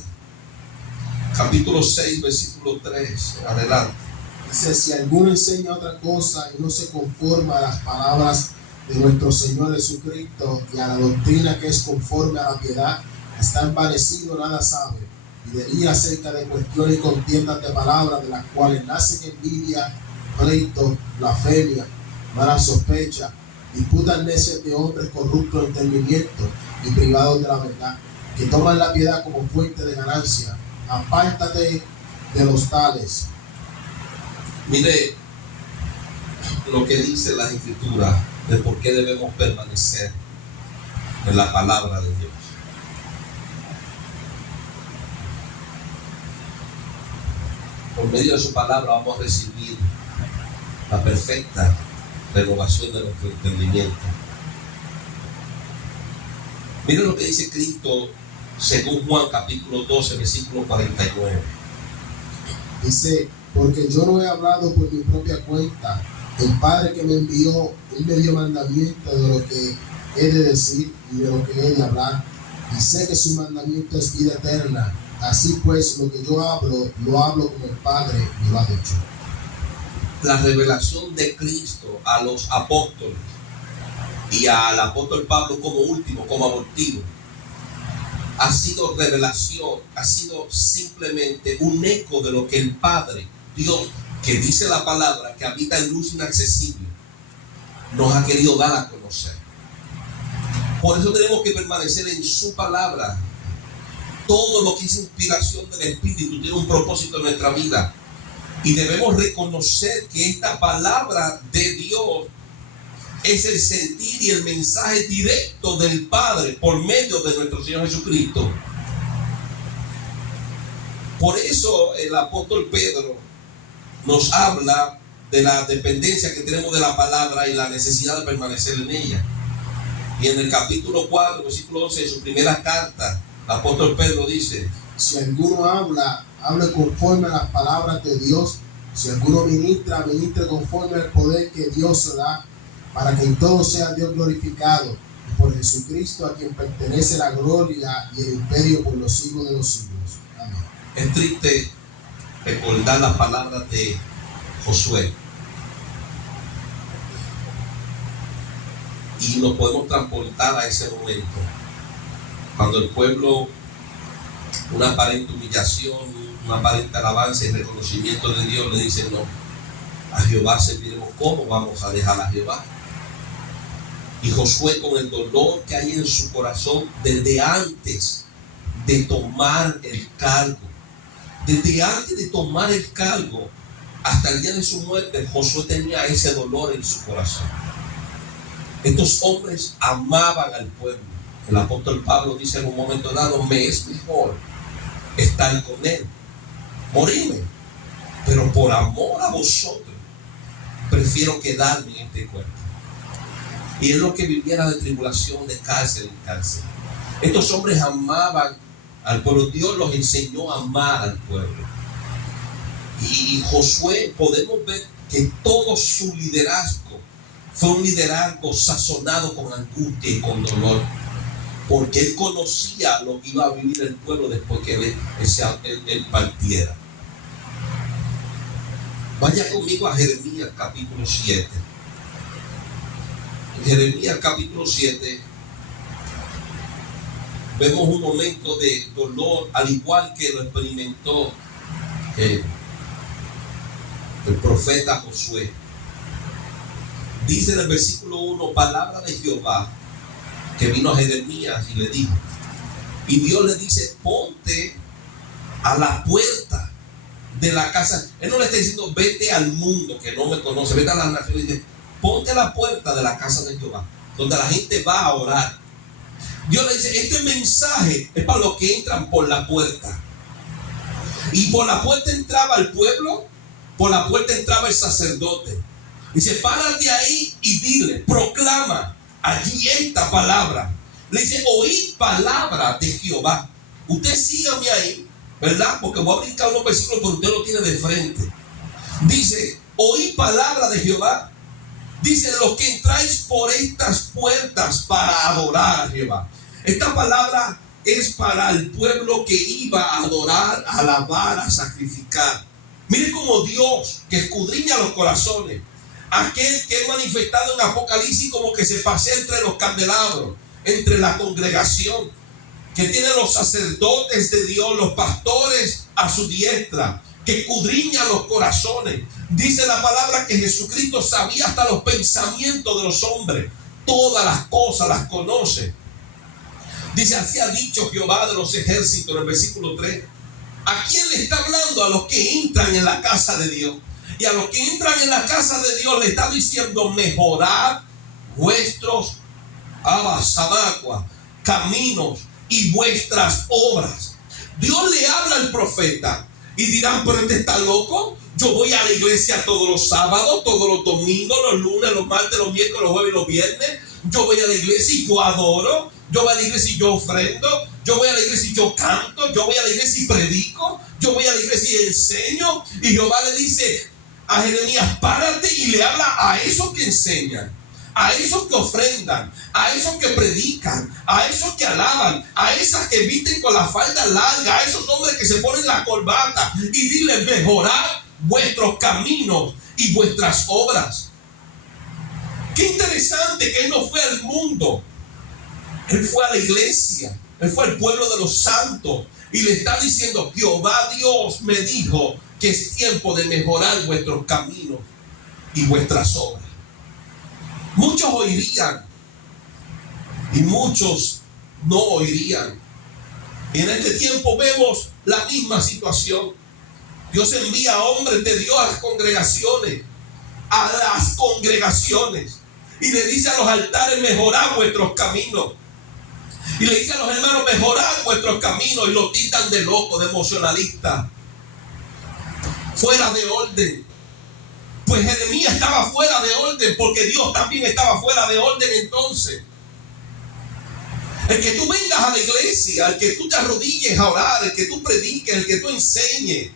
capítulo 6, versículo 3, adelante. Dice: si alguno enseña otra cosa y no se conforma a las palabras de nuestro Señor Jesucristo y a la doctrina que es conforme a la piedad, está envanecido, nada sabe, y diría acerca de cuestiones y contiendas de palabras, de las cuales nacen envidia, pleito, blasfemia, mala sospecha, disputas necias de hombres corruptos de entendimiento y privados de la verdad, que toman la piedad como fuente de ganancia. Apártate de los tales. Mire lo que dice la escritura de por qué debemos permanecer en la palabra de Dios. Por medio de su palabra vamos a recibir la perfecta renovación de nuestro entendimiento. Miren lo que dice Cristo según Juan capítulo 12, versículo 49. Dice: porque yo no he hablado por mi propia cuenta. El Padre que me envió, Él me dio mandamiento de lo que he de decir y de lo que he de hablar. Y sé que su mandamiento es vida eterna. Así pues, lo que yo hablo, lo hablo como el Padre me lo ha dicho. La revelación de Cristo a los apóstoles y al apóstol Pablo como último, como abortivo, ha sido revelación, ha sido simplemente un eco de lo que el Padre, Dios, que dice la palabra, que habita en luz inaccesible, nos ha querido dar a conocer. Por eso tenemos que permanecer en su palabra. Todo lo que es inspiración del Espíritu tiene un propósito en nuestra vida. Y debemos reconocer que esta palabra de Dios es el sentir y el mensaje directo del Padre por medio de nuestro Señor Jesucristo. Por eso el apóstol Pedro nos habla de la dependencia que tenemos de la palabra y la necesidad de permanecer en ella. Y en el capítulo 4, versículo 11 de su primera carta, el apóstol Pedro dice: si alguno habla, hable conforme a las palabras de Dios. Si alguno ministra, ministre conforme al poder que Dios se da, para que en todo sea Dios glorificado, y por Jesucristo, a quien pertenece la gloria y el imperio por los siglos de los siglos. Amén. Es triste recordar las palabras de Josué, y nos podemos transportar a ese momento cuando el pueblo, una aparente humillación, una aparente alabanza y reconocimiento de Dios, le dice: no, a Jehová serviremos. ¿Cómo vamos a dejar a Jehová? Y Josué, con el dolor que hay en su corazón desde antes de tomar el cargo, hasta el día de su muerte, Josué tenía ese dolor en su corazón. Estos hombres amaban al pueblo. El apóstol Pablo dice en un momento dado: me es mejor estar con él, morirme, pero por amor a vosotros prefiero quedarme en este cuerpo. Y es lo que viviera de tribulación, de cárcel en cárcel. Estos hombres amaban al pueblo. Dios los enseñó a amar al pueblo. Y Josué, podemos ver que todo su liderazgo fue un liderazgo sazonado con angustia y con dolor, porque él conocía lo que iba a vivir el pueblo después que él partiera. Vaya conmigo a Jeremías capítulo 7. En Jeremías capítulo 7 vemos un momento de dolor, al igual que lo experimentó el profeta Josué. Dice en el versículo 1: palabra de Jehová que vino a Jeremías y le dijo. Y Dios le dice: ponte a la puerta de la casa. Él no le está diciendo: vete al mundo que no me conoce, vete a las naciones. Dice: ponte a la puerta de la casa de Jehová, donde la gente va a orar. Dios le dice: este mensaje es para los que entran por la puerta. Y por la puerta entraba el pueblo, por la puerta entraba el sacerdote. Dice: párate ahí y dile, proclama allí esta palabra. Le dice: oíd palabra de Jehová. Usted sígame ahí, ¿verdad? Porque voy a brincar unos versículos, pero usted lo tiene de frente. Dice: oíd palabra de Jehová. Dice: los que entráis por estas puertas para adorar a Jehová. Esta palabra es para el pueblo que iba a adorar, a alabar, a sacrificar. Mire cómo Dios, que escudriña los corazones, aquel que es manifestado en Apocalipsis como que se pasea entre los candelabros, entre la congregación, que tiene los sacerdotes de Dios, los pastores a su diestra, que escudriña los corazones. Dice la palabra que Jesucristo sabía hasta los pensamientos de los hombres, todas las cosas las conoce. Dice: así ha dicho Jehová de los ejércitos, en el versículo 3. ¿A quién le está hablando? A los que entran en la casa de Dios. Y a los que entran en la casa de Dios le está diciendo: mejorad vuestros caminos y vuestras obras. Dios le habla al profeta y dirán: pero este está loco. Yo voy a la iglesia todos los sábados, todos los domingos, los lunes, los martes, los miércoles, los jueves y los viernes. Yo voy a la iglesia y yo adoro. Yo voy a la iglesia y yo ofrendo. Yo voy a la iglesia y yo canto. Yo voy a la iglesia y predico. Yo voy a la iglesia y enseño. Y Jehová le dice a Jeremías: párate y le habla a esos que enseñan, a esos que ofrendan, a esos que predican, a esos que alaban, a esas que visten con la falda larga, a esos hombres que se ponen la corbata, y dile: mejorad vuestros caminos y vuestras obras. Qué interesante que él no fue al mundo, él fue a la iglesia, él fue al pueblo de los santos y le está diciendo: Jehová Dios me dijo que es tiempo de mejorar vuestros caminos y vuestras obras. Muchos oirían y muchos no oirían. Y en este tiempo vemos la misma situación. Dios envía a hombres de Dios a las congregaciones, y le dice a los altares: mejorad vuestros caminos. Y le dice a los hermanos: mejorad vuestros caminos. Y lo tildan de loco, de emocionalista, fuera de orden. Pues Jeremías estaba fuera de orden, porque Dios también estaba fuera de orden. Entonces, el que tú vengas a la iglesia, el que tú te arrodilles a orar, el que tú prediques, el que tú enseñes,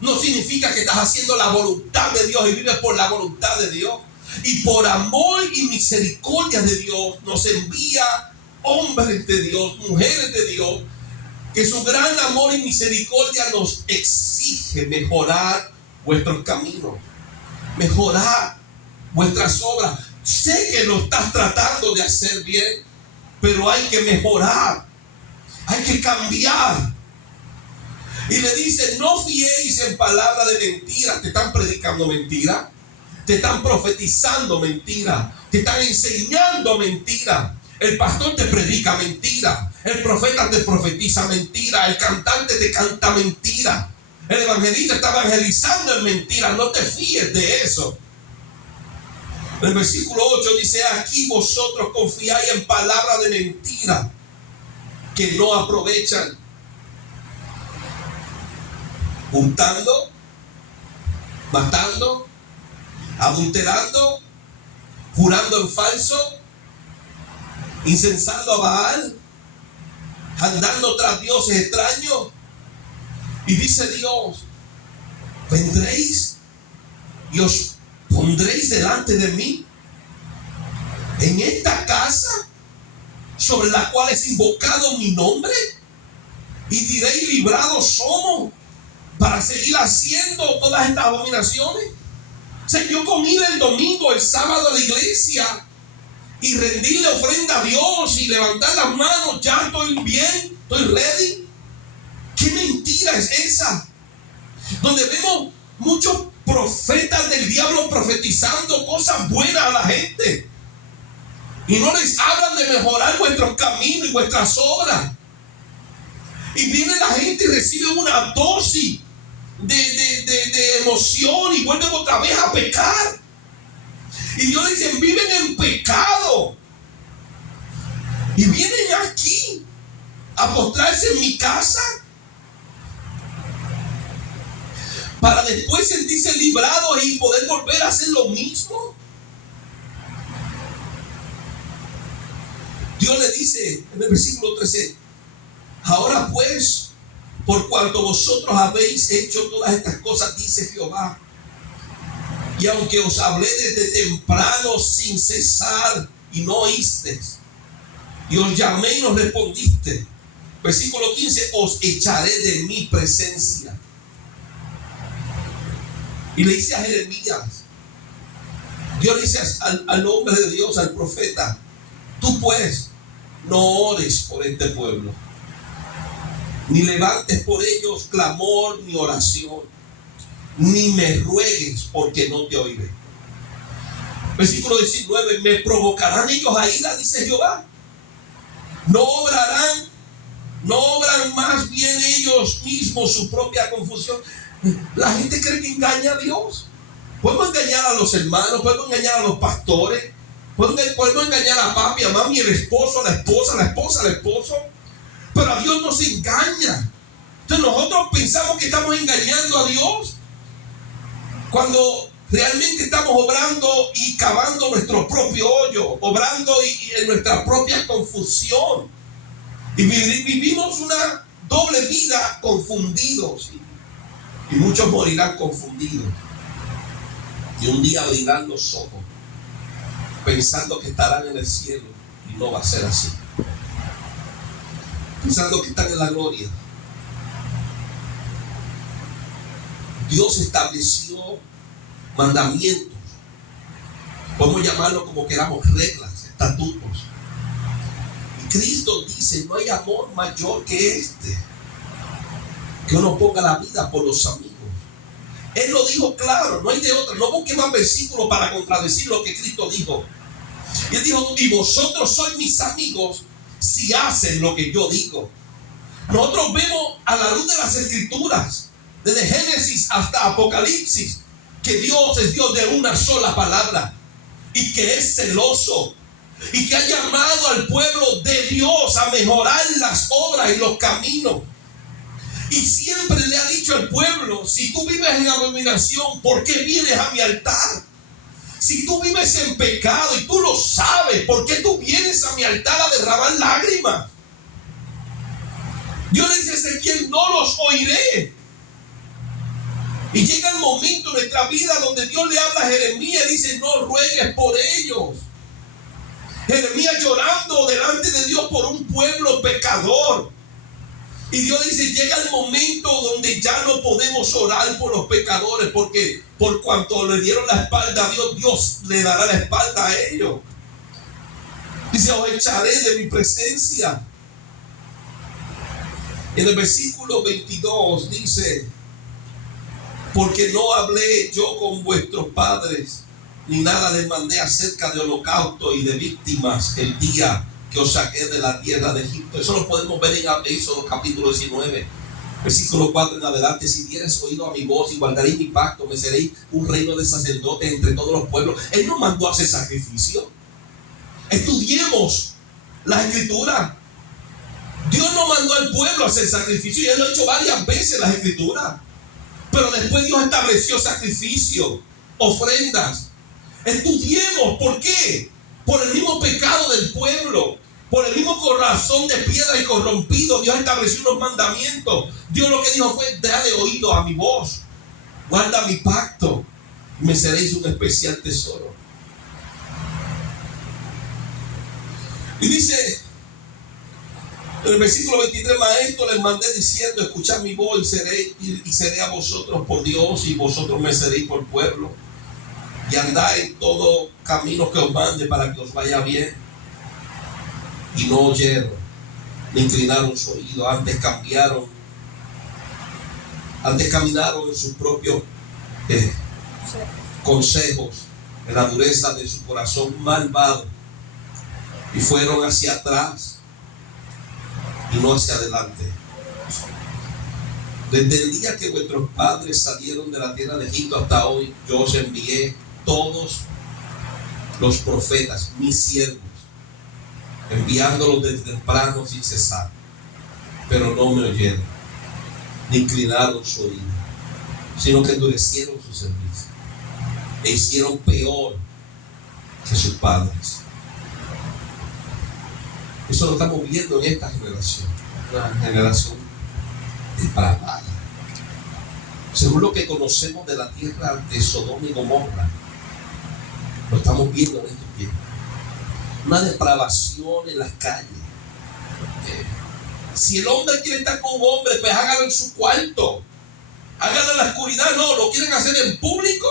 no significa que estás haciendo la voluntad de Dios y vives por la voluntad de Dios. Y por amor y misericordia de Dios nos envía hombres de Dios, mujeres de Dios, que su gran amor y misericordia nos exige mejorar vuestros caminos, mejorar vuestras obras. Sé que lo estás tratando de hacer bien, pero hay que mejorar, hay que cambiar. Y le dice: no fiéis en palabra de mentira. Te están predicando mentira, te están profetizando mentira, te están enseñando mentira. El pastor te predica mentira, el profeta te profetiza mentira, el cantante te canta mentira, el evangelista está evangelizando en mentira. No te fíes de eso. El versículo 8 dice: aquí vosotros confiáis en palabras de mentira que no aprovechan, juntando, matando, adulterando, jurando en falso, incensando a Baal, andando tras dioses extraños. Y dice Dios: vendréis y os pondréis delante de mí en esta casa sobre la cual es invocado mi nombre, y diréis: librados somos para seguir haciendo todas estas abominaciones. O sea, yo con ir el domingo, el sábado a la iglesia y rendirle ofrenda a Dios y levantar las manos, ya estoy bien, estoy ready. ¿Qué mentira es esa? Donde vemos muchos profetas del diablo profetizando cosas buenas a la gente y no les hablan de mejorar vuestros caminos y vuestras obras. Y viene la gente y recibe una dosis de emoción y vuelven otra vez a pecar. Y Dios le dice: viven en pecado y vienen aquí a postrarse en mi casa para después sentirse librados y poder volver a hacer lo mismo. Dios le dice en el versículo 13: ahora pues, por cuanto vosotros habéis hecho todas estas cosas, dice Jehová, y aunque os hablé desde temprano sin cesar y no oísteis, y os llamé y no respondiste. Versículo 15: os echaré de mi presencia. Y le dice a Jeremías, Dios le dice al hombre de Dios, al profeta: tú pues no ores por este pueblo, ni levantes por ellos clamor ni oración, ni me ruegues, porque no te oiré. Versículo 19: me provocarán ellos a ira, dice Jehová. No obran más bien ellos mismos su propia confusión. La gente cree que engaña a Dios. Podemos engañar a los hermanos, podemos engañar a los pastores, podemos engañar a papi, a mami, el esposo, a la esposa, la esposa, al esposo, pero a Dios no se engaña. Entonces nosotros pensamos que estamos engañando a Dios cuando realmente estamos obrando y cavando nuestro propio hoyo, obrando y en nuestra propia confusión. Y vivimos una doble vida confundidos. Y muchos morirán confundidos. Y un día abrirán los ojos pensando que estarán en el cielo, y no va a ser así. Pensando que están en la gloria. Dios estableció mandamientos, podemos llamarlo como queramos, reglas, estatutos. Y Cristo dice: no hay amor mayor que este, que uno ponga la vida por los amigos. Él lo dijo claro, no hay de otra. No busque más versículos para contradecir lo que Cristo dijo. Y él dijo: y vosotros sois mis amigos si hacen lo que yo digo. Nosotros vemos a la luz de las Escrituras, desde Génesis hasta Apocalipsis, que Dios es Dios de una sola palabra y que es celoso y que ha llamado al pueblo de Dios a mejorar las obras y los caminos. Y siempre le ha dicho al pueblo: si tú vives en abominación, ¿por qué vienes a mi altar? Si tú vives en pecado y tú lo sabes, ¿por qué tú vienes a mi altar a derramar lágrimas? Dios le dice a Ezequiel: no los oiré. Y llega el momento en nuestra vida donde Dios le habla a Jeremías y dice: no ruegues por ellos. Jeremías llorando delante de Dios por un pueblo pecador. Y Dios dice: llega el momento donde ya no podemos orar por los pecadores, porque por cuanto le dieron la espalda a Dios, Dios le dará la espalda a ellos. Dice: os echaré de mi presencia. En el versículo 22 dice: porque no hablé yo con vuestros padres, ni nada les mandé acerca de holocausto y de víctimas el día que os saqué de la tierra de Egipto. Eso lo podemos ver en Éxodo capítulo 19. Versículo 4 en adelante: si dieres oído a mi voz y guardaréis mi pacto, me seréis un reino de sacerdotes entre todos los pueblos. Él no mandó a hacer sacrificio. Estudiemos la escritura. Dios no mandó al pueblo a hacer sacrificio, y Él lo ha hecho varias veces en las escrituras. Pero después Dios estableció sacrificio, ofrendas. Estudiemos. ¿Por qué? Por el mismo pecado del pueblo, por el mismo corazón de piedra y corrompido, Dios estableció unos mandamientos. Dios lo que dijo fue: dale oído a mi voz, guarda mi pacto, y me seréis un especial tesoro. Y dice en el versículo 23: maestro, les mandé diciendo: escuchad mi voz y seré a vosotros por Dios, y vosotros me seréis por pueblo. Y andad en todo camino que os mande, para que os vaya bien. Y no oyeron, ni inclinaron su oído, antes caminaron en sus propios consejos, en la dureza de su corazón malvado, y fueron hacia atrás y no hacia adelante. Desde el día que vuestros padres salieron de la tierra de Egipto hasta hoy, yo os envié todos los profetas, mis siervos, enviándolos desde temprano sin cesar, pero no me oyeron, ni inclinaron su oído, sino que endurecieron su servicio e hicieron peor que sus padres. Eso lo estamos viendo en esta generación, una generación depravada, según lo que conocemos de la tierra de Sodoma y Gomorra. Lo estamos viendo en estos tiempos. Una depravación en las calles. Si el hombre quiere estar con un hombre, pues hágalo en su cuarto, hágalo en la oscuridad. No, lo quieren hacer en público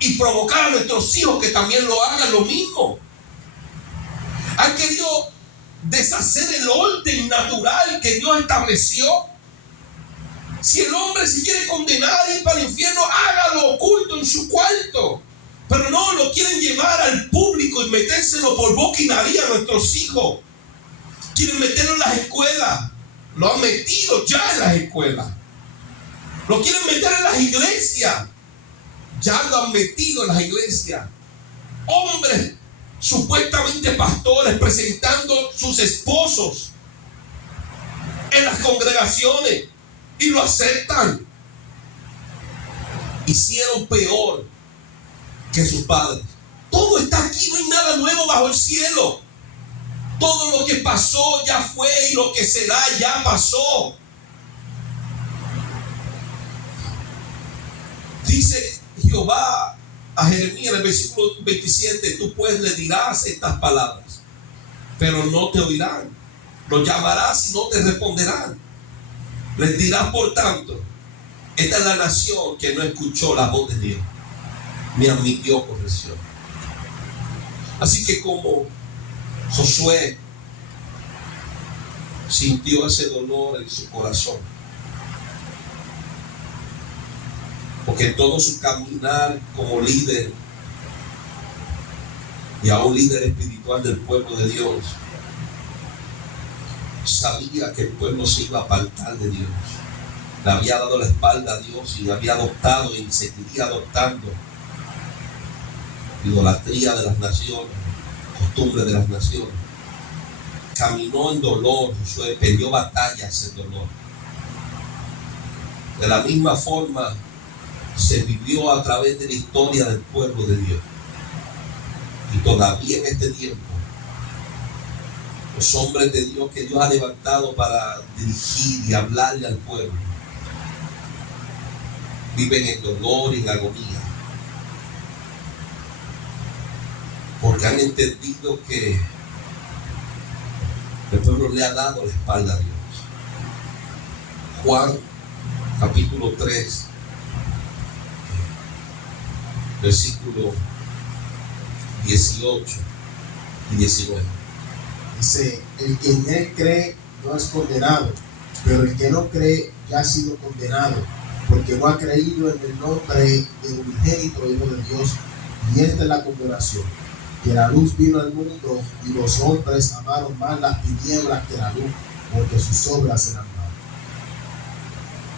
y provocar a nuestros hijos que también lo hagan lo mismo. Han querido deshacer el orden natural que Dios estableció. Si el hombre se quiere condenar a ir para el infierno, hágalo oculto en su cuarto. Pero no, lo quieren llevar al público y metérselo por boca y nariz a nuestros hijos. Quieren meterlo en las escuelas. Lo han metido ya en las escuelas. Lo quieren meter en las iglesias. Ya lo han metido en las iglesias. Hombres supuestamente pastores presentando sus esposos en las congregaciones y lo aceptan. Hicieron peor que sus padres. Todo está aquí, no hay nada nuevo bajo el cielo. Todo lo que pasó ya fue, y lo que será ya pasó. Dice Jehová a Jeremías en el versículo 27: tú pues le dirás estas palabras, pero no te oirán. Los llamarás y no te responderán. Les dirás, por tanto: esta es la nación que no escuchó la voz de Dios, ni admitió corrección. Así que como Josué sintió ese dolor en su corazón, porque todo su caminar como líder y aún líder espiritual del pueblo de Dios, sabía que el pueblo se iba a apartar de Dios. Le había dado la espalda a Dios y le había adoptado y seguiría adoptando idolatría de las naciones, costumbres de las naciones. Caminó en dolor, Josué peleó batallas en dolor. De la misma forma se vivió a través de la historia del pueblo de Dios. Y todavía en este tiempo, los hombres de Dios que Dios ha levantado para dirigir y hablarle al pueblo, viven en dolor y en agonía, porque han entendido que el pueblo le ha dado la espalda a Dios. Juan capítulo 3 versículo 18 y 19. Dice: el que en él cree no es condenado, pero el que no cree ya ha sido condenado, porque no ha creído en el nombre del unigénito Hijo de Dios. Y esta es la condenación, que la luz vino al mundo, y los hombres amaron más las tinieblas que la luz, porque sus obras eran malas.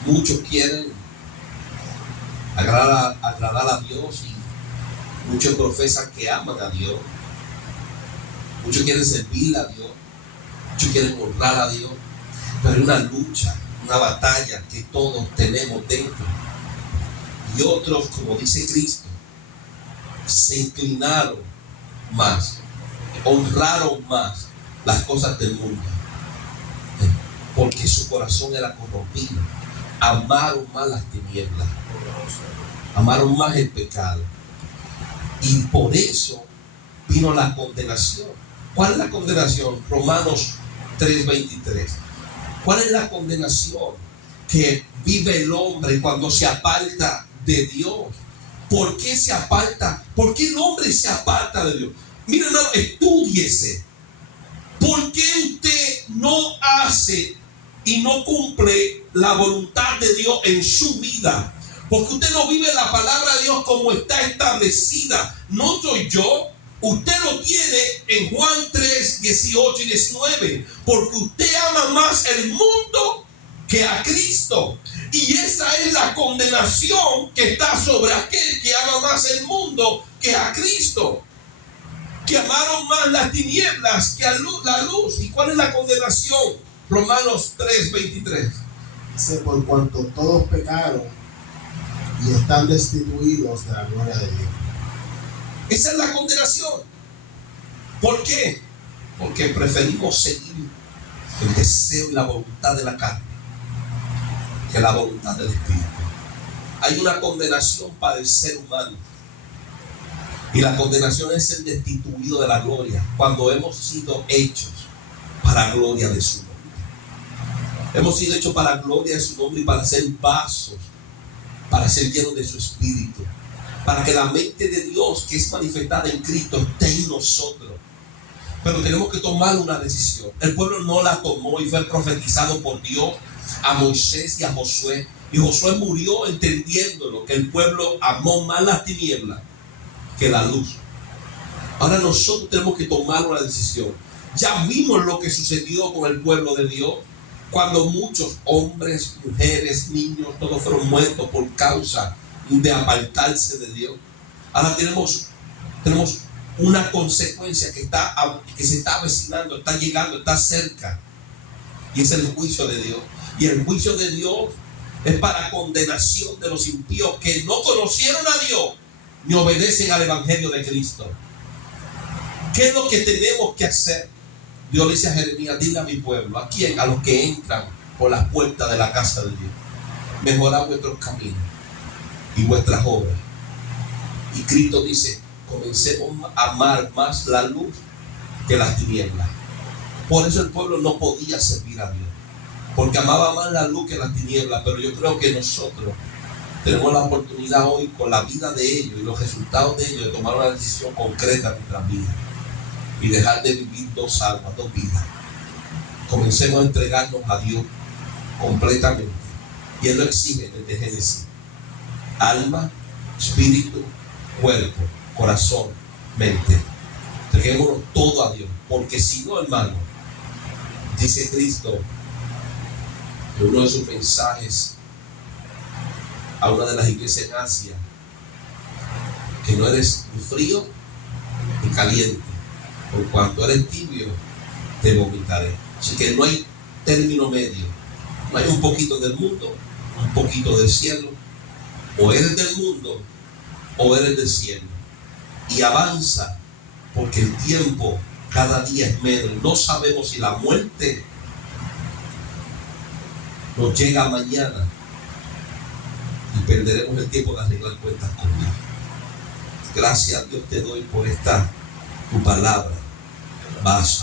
Muchos quieren agradar a Dios y muchos profesan que aman a Dios. Muchos quieren servir a Dios. Muchos quieren honrar a Dios. Pero hay una lucha, una batalla que todos tenemos dentro. Y otros, como dice Cristo, se inclinaron más, honraron más las cosas del mundo, porque su corazón era corrompido. Amaron más las tinieblas, amaron más el pecado, y por eso vino la condenación. ¿Cuál es la condenación? Romanos 3:23. ¿Cuál es la condenación que vive el hombre cuando se aparta de Dios? ¿Por qué se aparta? ¿Por qué el hombre se aparta de Dios? Mira, hermano, estúdiese. ¿Por qué usted no hace y no cumple la voluntad de Dios en su vida? Porque usted no vive la palabra de Dios como está establecida. No soy yo. Usted lo tiene en Juan 3:18 y 19. Porque usted ama más el mundo que a Cristo. Y esa es la condenación que está sobre aquel que ama más el mundo que a Cristo. Que amaron más las tinieblas que a la luz. ¿Y cuál es la condenación? Romanos 3:23. Dice: por cuanto todos pecaron y están destituidos de la gloria de Dios. Esa es la condenación. ¿Por qué? Porque preferimos seguir el deseo y la voluntad de la carne que la voluntad del Espíritu. Hay una condenación para el ser humano. Y la condenación es el destituido de la gloria, cuando hemos sido hechos para gloria de su nombre. Hemos sido hechos para gloria de su nombre y para ser vasos, para ser llenos de su Espíritu, para que la mente de Dios que es manifestada en Cristo esté en nosotros. Pero tenemos que tomar una decisión. El pueblo no la tomó y fue profetizado por Dios a Moisés y a Josué. Y Josué murió entendiéndolo, que el pueblo amó más las tinieblas que la luz. Ahora nosotros tenemos que tomar una decisión. Ya vimos lo que sucedió con el pueblo de Dios, cuando muchos hombres, mujeres, niños, todos fueron muertos por causa de apartarse de Dios. Ahora tenemos una consecuencia que se está avecinando, está llegando, está cerca, y es el juicio de Dios. Y el juicio de Dios es para condenación de los impíos que no conocieron a Dios ni obedecen al evangelio de Cristo. ¿Qué es lo que tenemos que hacer? Dios le dice a Jeremías: dile a mi pueblo. ¿A quién? A los que entran por las puertas de la casa de Dios: mejorad vuestros caminos y vuestras obras. Y Cristo dice: comencemos a amar más la luz que las tinieblas. Por eso el pueblo no podía servir a Dios, porque amaba más la luz que las tinieblas. Pero yo creo que nosotros tenemos la oportunidad hoy, con la vida de ellos y los resultados de ellos, de tomar una decisión concreta en nuestras vidas y dejar de vivir dos almas, dos vidas. Comencemos a entregarnos a Dios completamente. Y Él lo exige desde Génesis: alma, espíritu, cuerpo, corazón, mente. Entreguémonos todo a Dios, porque si no, hermano, dice Cristo en uno de sus mensajes a una de las iglesias en Asia, que no eres ni frío ni caliente, por cuanto eres tibio, te vomitaré. Así que no hay término medio, no hay un poquito del mundo, un poquito del cielo. O eres del mundo o eres del cielo. Y avanza, porque el tiempo cada día es menos. No sabemos si la muerte nos llega mañana y perderemos el tiempo de arreglar cuentas con Dios. Gracias a Dios te doy por esta tu palabra. Vas